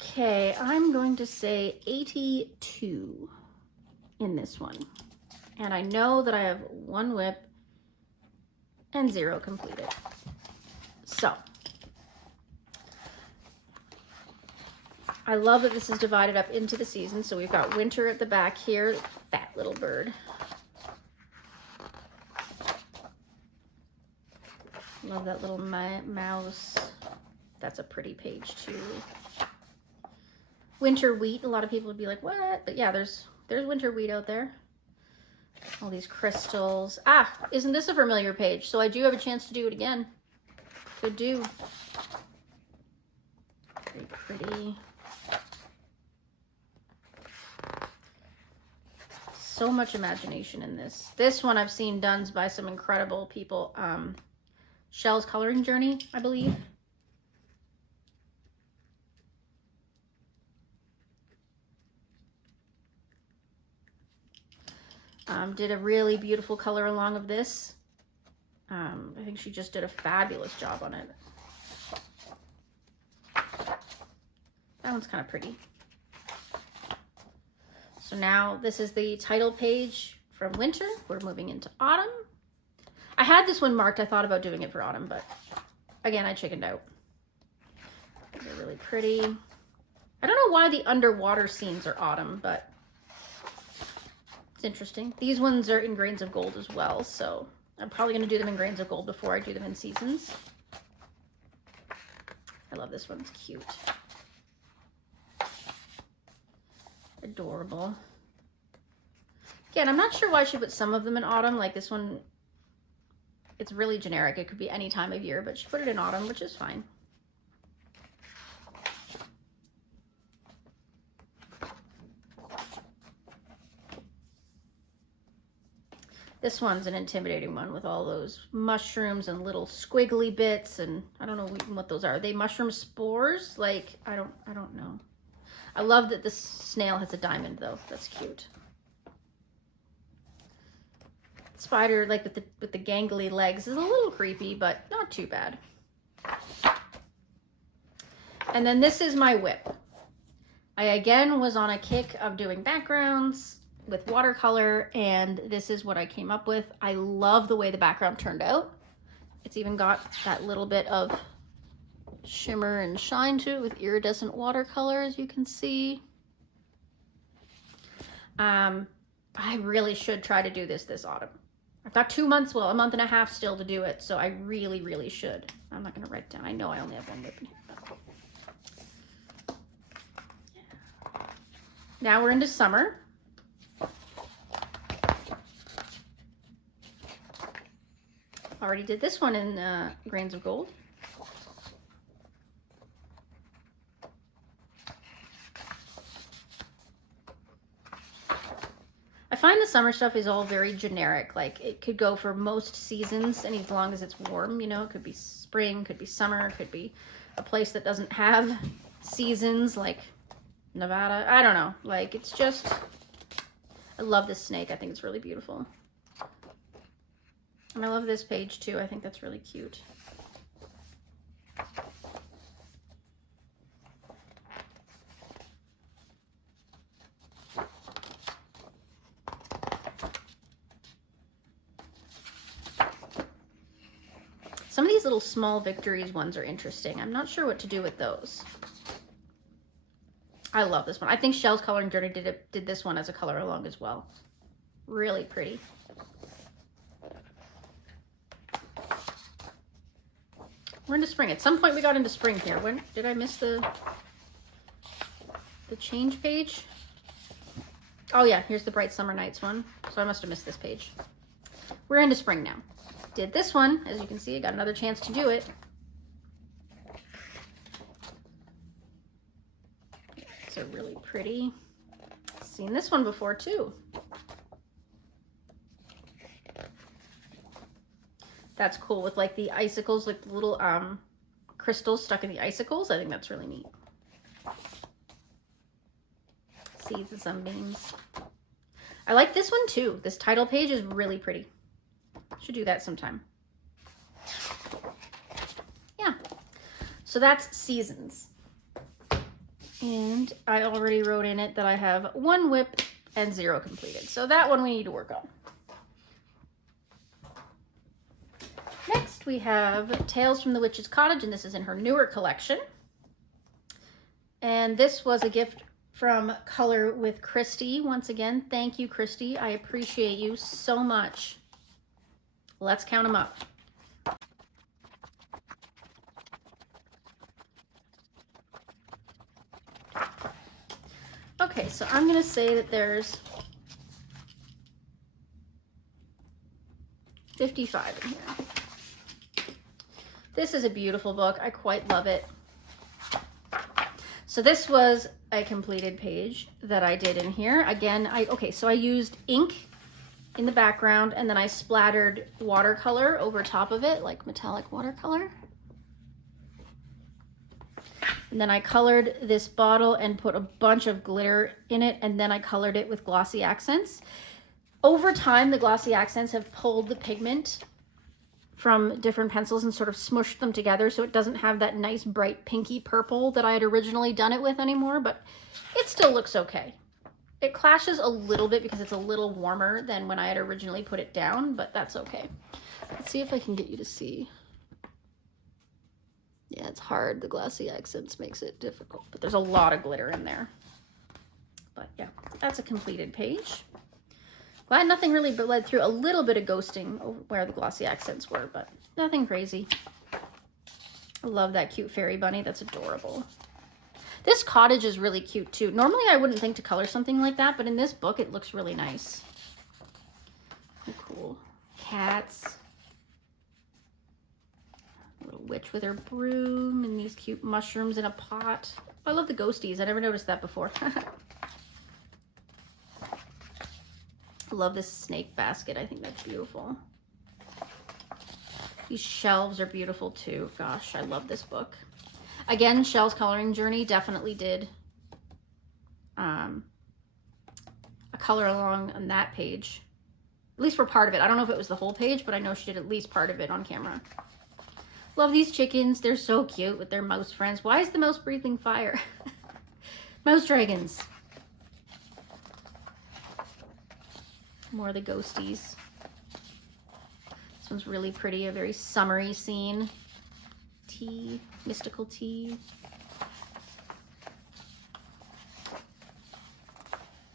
Okay, I'm going to say 82 in this one. And I know that I have 1 whip and 0 completed. So I love that this is divided up into the seasons. So we've got winter at the back here, fat little bird. Love that little mouse. That's a pretty page too. Winter wheat, a lot of people would be like, what? But yeah, there's winter wheat out there. All these crystals. Ah, isn't this a familiar page? So I do have a chance to do it again. Could do. Very pretty. So much imagination in this. This one I've seen done by some incredible people. Shell's Coloring Journey, I believe. Did a really beautiful color along of this. I think she just did a fabulous job on it. That one's kind of pretty. So now this is the title page from winter. We're moving into autumn. I had this one marked. I thought about doing it for autumn, but again, I chickened out. They're really pretty. I don't know why the underwater scenes are autumn, but it's interesting. These ones are in grains of gold as well, so I'm probably going to do them in grains of gold before I do them in seasons. I love this one. It's cute. Adorable. Again, I'm not sure why she put some of them in autumn. Like this one, it's really generic. It could be any time of year, but she put it in autumn, which is fine. This one's an intimidating one with all those mushrooms and little squiggly bits, and I don't know what those are. Are they mushroom spores? Like, I don't know. I love that this snail has a diamond though. That's cute. Spider, like with the gangly legs, is a little creepy, but not too bad. And then this is my whip. I again was on a kick of doing backgrounds with watercolor, and this is what I came up with. I love the way the background turned out. It's even got that little bit of shimmer and shine to it with iridescent watercolor, as you can see. I really should try to do this autumn. I've got 2 months, well, a month and a half still to do it, so I really should. I'm not gonna write it down. I know I only have 1 whip in here. Yeah. Now we're into summer. Already did this one in Grains of Gold. I find the summer stuff is all very generic. Like it could go for most seasons, and as long as it's warm, you know, it could be spring, could be summer, could be a place that doesn't have seasons like Nevada. I don't know. Like it's just, I love this snake. I think it's really beautiful. And I love this page too. I think that's really cute. Some of these little small victories ones are interesting. I'm not sure what to do with those. I love this one. I think Shell's Coloring Journey did this one as a color along as well. Really pretty. We're into spring. At some point we got into spring here. When did I miss the change page? Oh yeah, here's the Bright Summer Nights one. So I must have missed this page. We're into spring now. Did this one, as you can see, I got another chance to do it. It's a really pretty. Seen this one before too. That's cool with like the icicles, like the little crystals stuck in the icicles. I think that's really neat. Seeds and sunbeams. I like this one too. This title page is really pretty. Should do that sometime. Yeah. So that's seasons. And I already wrote in it that I have 1 whip and 0 completed. So that one we need to work on. Next we have Tales from the Witch's Cottage, and this is in her newer collection. And this was a gift from Color with Christy. Once again, thank you, Christy. I appreciate you so much. Let's count them up. Okay, so I'm going to say that there's 55 in here. This is a beautiful book. I quite love it. So this was a completed page that I did in here. Again, so I used ink in the background, and then I splattered watercolor over top of it, like metallic watercolor. And then I colored this bottle and put a bunch of glitter in it, and then I colored it with glossy accents. Over time, the glossy accents have pulled the pigment from different pencils and sort of smushed them together, so it doesn't have that nice bright pinky purple that I had originally done it with anymore, but it still looks okay. It clashes a little bit because it's a little warmer than when I had originally put it down, but that's okay. Let's see if I can get you to see. Yeah, it's hard. The glossy accents makes it difficult, but there's a lot of glitter in there. But yeah, that's a completed page. Glad nothing really bled through. A little bit of ghosting where the glossy accents were, but nothing crazy. I love that cute fairy bunny. That's adorable. This cottage is really cute too. Normally I wouldn't think to color something like that, but in this book it looks really nice. Oh, cool. Cats. A little witch with her broom and these cute mushrooms in a pot. Oh, I love the ghosties. I never noticed that before. I love this snake basket. I think that's beautiful. These shelves are beautiful too. Gosh, I love this book. Again, Shell's Coloring Journey definitely did a color along on that page. At least for part of it. I don't know if it was the whole page, but I know she did at least part of it on camera. Love these chickens. They're so cute with their mouse friends. Why is the mouse breathing fire? Mouse dragons. More of the ghosties. This one's really pretty. A very summery scene. Tea. Mystical tea.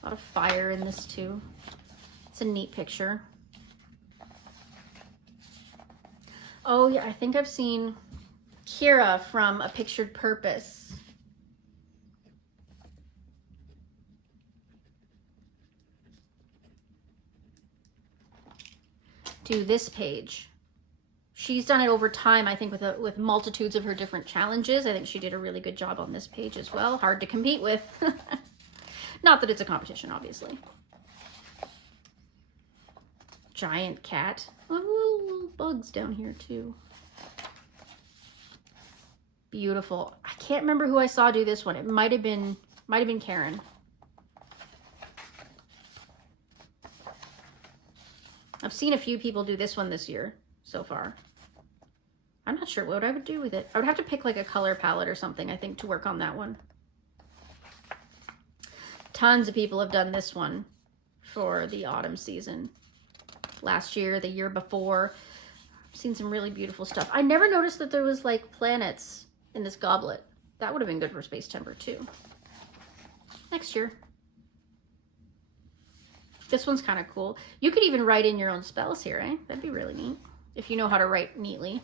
A lot of fire in this too. It's a neat picture. Oh yeah, I think I've seen Kira from A Pictured Purpose. Do this page. she's done it over time, I think, with multitudes of her different challenges. I think she did a really good job on this page as well. Hard to compete with. Not that it's a competition, obviously. Giant cat. Oh, little bugs down here too. Beautiful. I can't remember who I saw do this one. It might have been Karen. I've seen a few people do this one this year so far. I'm not sure what I would do with it. I would have to pick like a color palette or something, I think, to work on that one. Tons of people have done this one for the autumn season. Last year, the year before. I've seen some really beautiful stuff. I never noticed that there was like planets in this goblet. That would have been good for Space Timber too. Next year. This one's kind of cool. You could even write in your own spells here, eh? That'd be really neat if you know how to write neatly.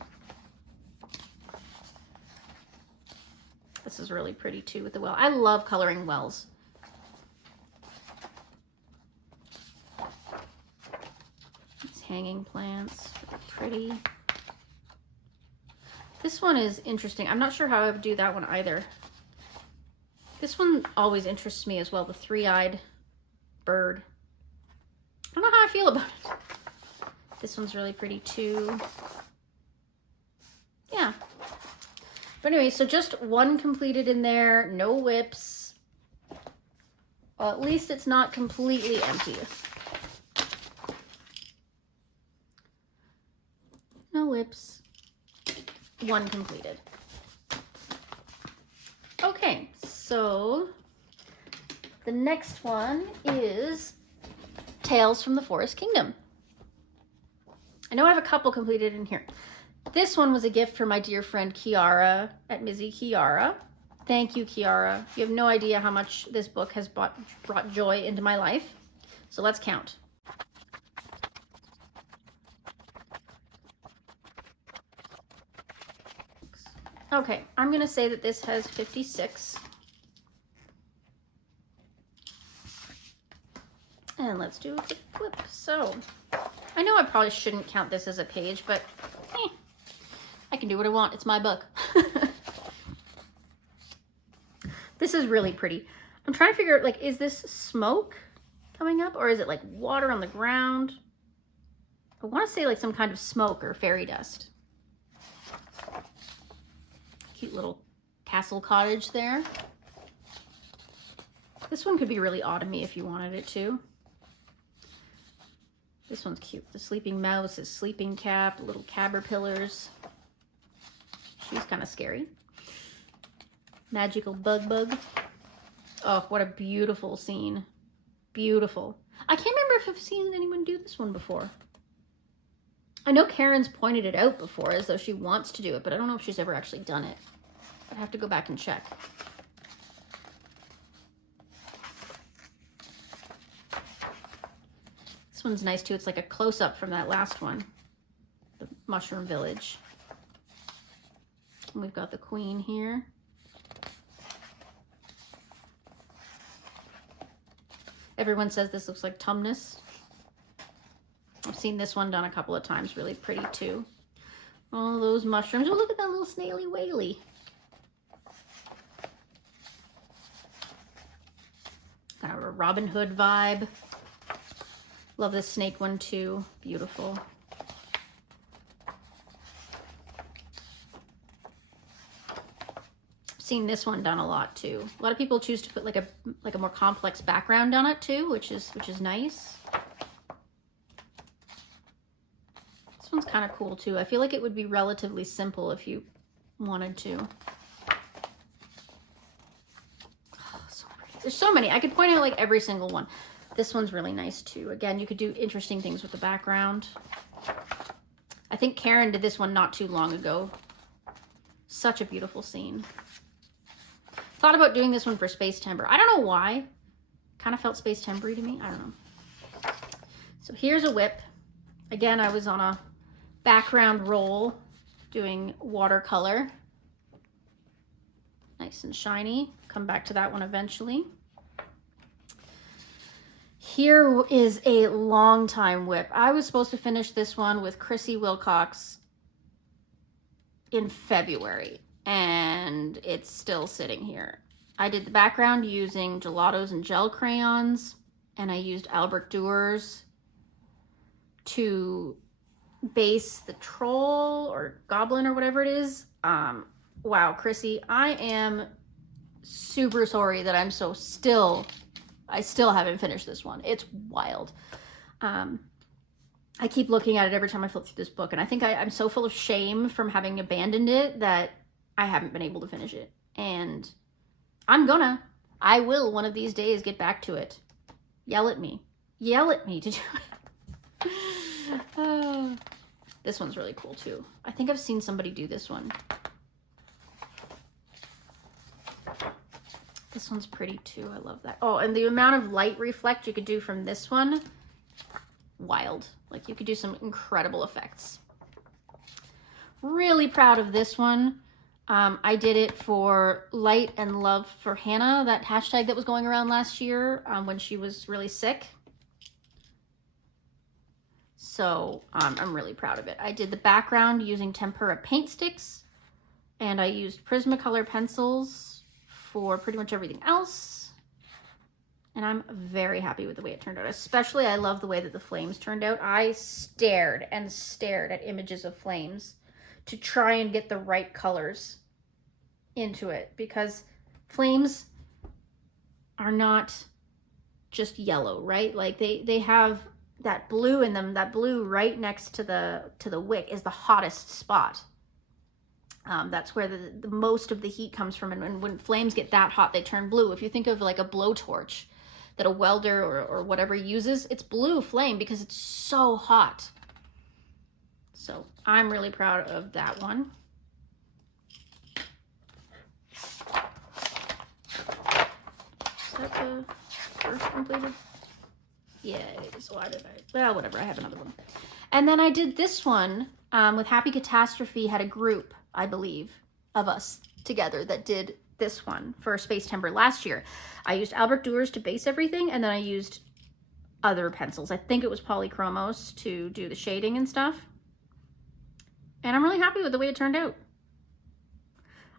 This is really pretty too with the well. I love coloring wells. These hanging plants, really pretty. This one is interesting. I'm not sure how I would do that one either. This one always interests me as well, the three-eyed bird. I don't know how I feel about it. This one's really pretty too. Yeah. But anyway, so just one completed in there, no whips. Well, at least it's not completely empty. No whips. One completed. Okay, so the next one is Tales from the Forest Kingdom. I know I have a couple completed in here. This one was a gift for my dear friend Kiara at Mizzy Kiara. Thank you, Kiara. You have no idea how much this book has brought joy into my life. So let's count. Okay, I'm gonna say that this has 56. And let's do a flip. So, I know I probably shouldn't count this as a page, but I can do what I want. It's my book. This is really pretty. I'm trying to figure out, like, is this smoke coming up or is it like water on the ground? I want to say like some kind of smoke or fairy dust. Cute little castle cottage there. This one could be really autumny if you wanted it to. This one's cute. The sleeping mouse, his sleeping cap, little caterpillars. She's kind of scary. Magical bug. Oh, what a beautiful scene. Beautiful. I can't remember if I've seen anyone do this one before. I know Karen's pointed it out before as though she wants to do it, but I don't know if she's ever actually done it. I'd have to go back and check. This one's nice too. It's like a close-up from that last one, the Mushroom Village. And we've got the queen here. Everyone says this looks like Tumnus. I've seen this one done a couple of times. Really pretty too. All those mushrooms. Oh, look at that little snaily whaley. Kind of a Robin Hood vibe. Love this snake one too. Beautiful. Seen this one done a lot too. A lot of people choose to put like a more complex background on it too, which is nice. This one's kind of cool too. I feel like it would be relatively simple if you wanted to. Oh, so pretty. There's so many. I could point out like every single one. This one's really nice too. Again, you could do interesting things with the background. I think Karen did this one not too long ago. Such a beautiful scene. Thought about doing this one for Space Timber. I don't know why. Kind of felt Space Timber-y to me. I don't know. So here's a whip. Again, I was on a background roll doing watercolor. Nice and shiny. Come back to that one eventually. Here is a long time whip. I was supposed to finish this one with Chrissy Wilcox in February, and it's still sitting here. I did the background using gelatos and gel crayons, and I used Albrecht Dürer to base the troll or goblin or whatever it is. Wow, Chrissy, I am super sorry that I still haven't finished this one. It's wild. I keep looking at it every time I flip through this book, and I think I'm so full of shame from having abandoned it that I haven't been able to finish it. And I will one of these days get back to it. Yell at me to do it. This one's really cool too. I think I've seen somebody do this one. This one's pretty too. I love that. Oh, and the amount of light reflect you could do from this one, wild. Like, you could do some incredible effects. Really proud of this one. I did it for Light and Love for Hannah, that hashtag that was going around last year when she was really sick. So I'm really proud of it. I did the background using tempera paint sticks, and I used Prismacolor pencils for pretty much everything else. And I'm very happy with the way it turned out. Especially, I love the way that the flames turned out. I stared and stared at images of flames to try and get the right colors into it, because flames are not just yellow, right? Like they have that blue in them. That blue right next to the wick is the hottest spot. That's where the most of the heat comes from. And when flames get that hot, they turn blue. If you think of like a blowtorch that a welder or whatever uses, it's blue flame because it's so hot. So I'm really proud of that one. Is that the first completed? Yeah, it is. Why did I? Well, whatever. I have another one. And then I did this one with Happy Catastrophe. Had a group, I believe, of us together that did this one for Space Timber last year. I used Albrecht Dürer to base everything, and then I used other pencils. I think it was Polychromos to do the shading and stuff. And I'm really happy with the way it turned out.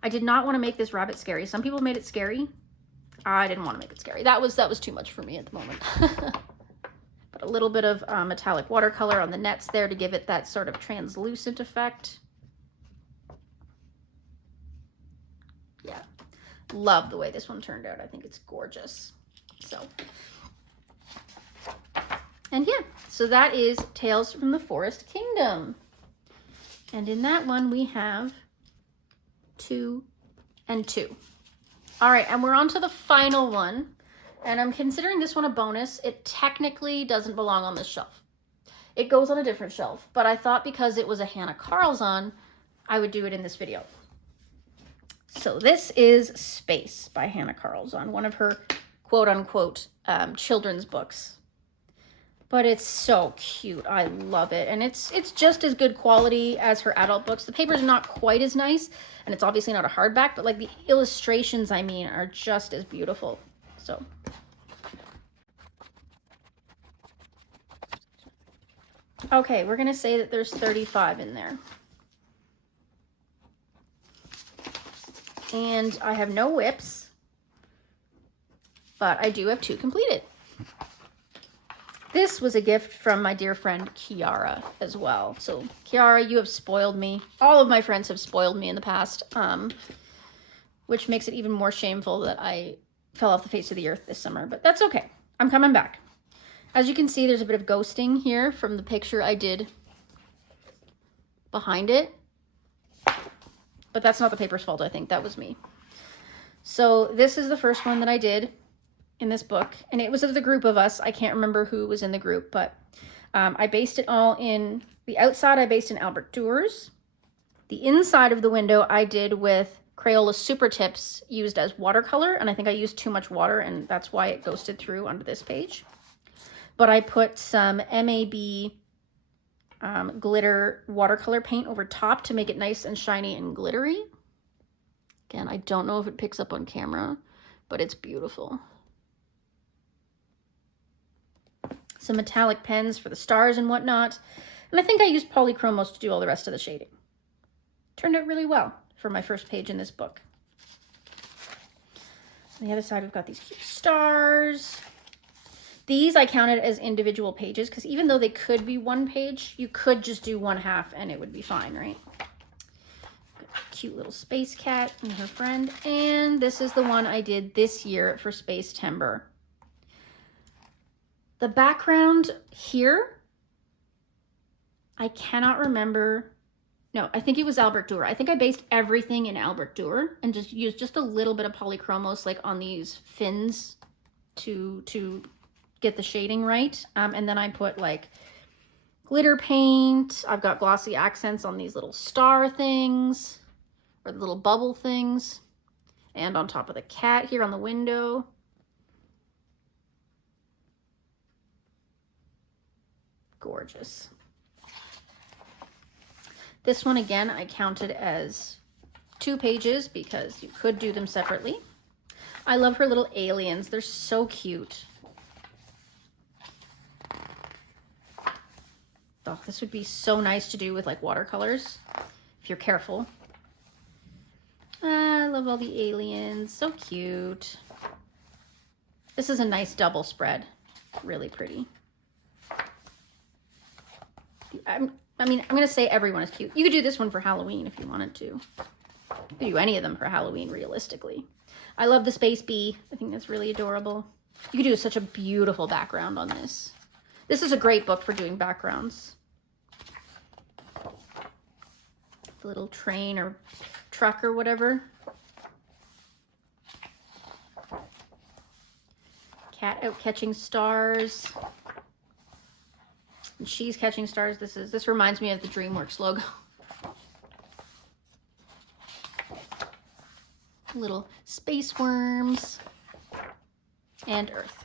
I did not want to make this rabbit scary. Some people made it scary. I didn't want to make it scary. That was too much for me at the moment. But a little bit of metallic watercolor on the nets there to give it that sort of translucent effect. Yeah, love the way this one turned out. I think it's gorgeous. So, and yeah, so that is Tales from the Forest Kingdom. And in that one we have 2 and 2. All right, and we're on to the final one, and I'm considering this one a bonus. It technically doesn't belong on this shelf. It goes on a different shelf, but I thought because it was a Hanna Karlzon, I would do it in this video. So this is Space by Hanna Karlzon, one of her quote-unquote children's books. But it's so cute. I love it. And it's just as good quality as her adult books. The paper's not quite as nice, and it's obviously not a hardback, but like the illustrations, I mean, are just as beautiful. So okay, we're gonna say that there's 35 in there. And I have no whips, but I do have 2 completed. This was a gift from my dear friend Kiara as well. So Kiara, you have spoiled me. All of my friends have spoiled me in the past, which makes it even more shameful that I fell off the face of the earth this summer, but that's okay. I'm coming back. As you can see, there's a bit of ghosting here from the picture I did behind it, but that's not the paper's fault. I think that was me. So this is the first one that I did in this book, and it was of the group of us. I can't remember who was in the group, but I based it all in the outside. I based in Albrecht Dürer. The inside of the window I did with Crayola Super Tips used as watercolor, and I think I used too much water, and that's why it ghosted through onto this page. But I put some MAB glitter watercolor paint over top to make it nice and shiny and glittery. Again, I don't know if it picks up on camera, but it's beautiful. Some metallic pens for the stars and whatnot. And I think I used Polychromos to do all the rest of the shading. Turned out really well for my first page in this book. On the other side, we've got these cute stars. These I counted as individual pages because even though they could be one page, you could just do one half and it would be fine, right? Cute little space cat and her friend. And this is the one I did this year for Space Timber. The background here, I cannot remember. No, I think it was Albert Dürer. I think I based everything in Albert Dürer and just used just a little bit of polychromos like on these fins to get the shading right. And then I put like glitter paint. I've got glossy accents on these little star things or the little bubble things. And on top of the cat here on the window. Gorgeous. This one, again, I counted as 2 pages because you could do them separately. I love her little aliens. They're so cute. Oh, this would be so nice to do with like watercolors, if you're careful. I love all the aliens. So cute. This is a nice double spread. Really pretty. I mean, I'm going to say everyone is cute. You could do this one for Halloween if you wanted to. You could do any of them for Halloween, realistically. I love the space bee. I think that's really adorable. You could do such a beautiful background on this. This is a great book for doing backgrounds. The little train or truck or whatever. Cat out catching stars. And she's catching stars. This reminds me of the DreamWorks logo. Little space worms and Earth.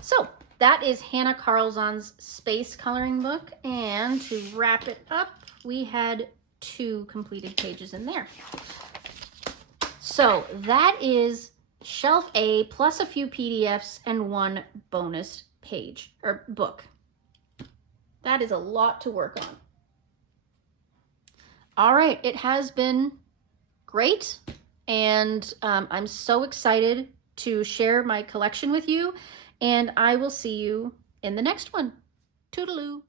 So that is Hanna Karlzon's space coloring book. And to wrap it up, we had 2 completed pages in there. So that is Shelf A plus a few PDFs and 1 bonus page or book. That is a lot to work on. All right, it has been great. And I'm so excited to share my collection with you. And I will see you in the next one. Toodaloo.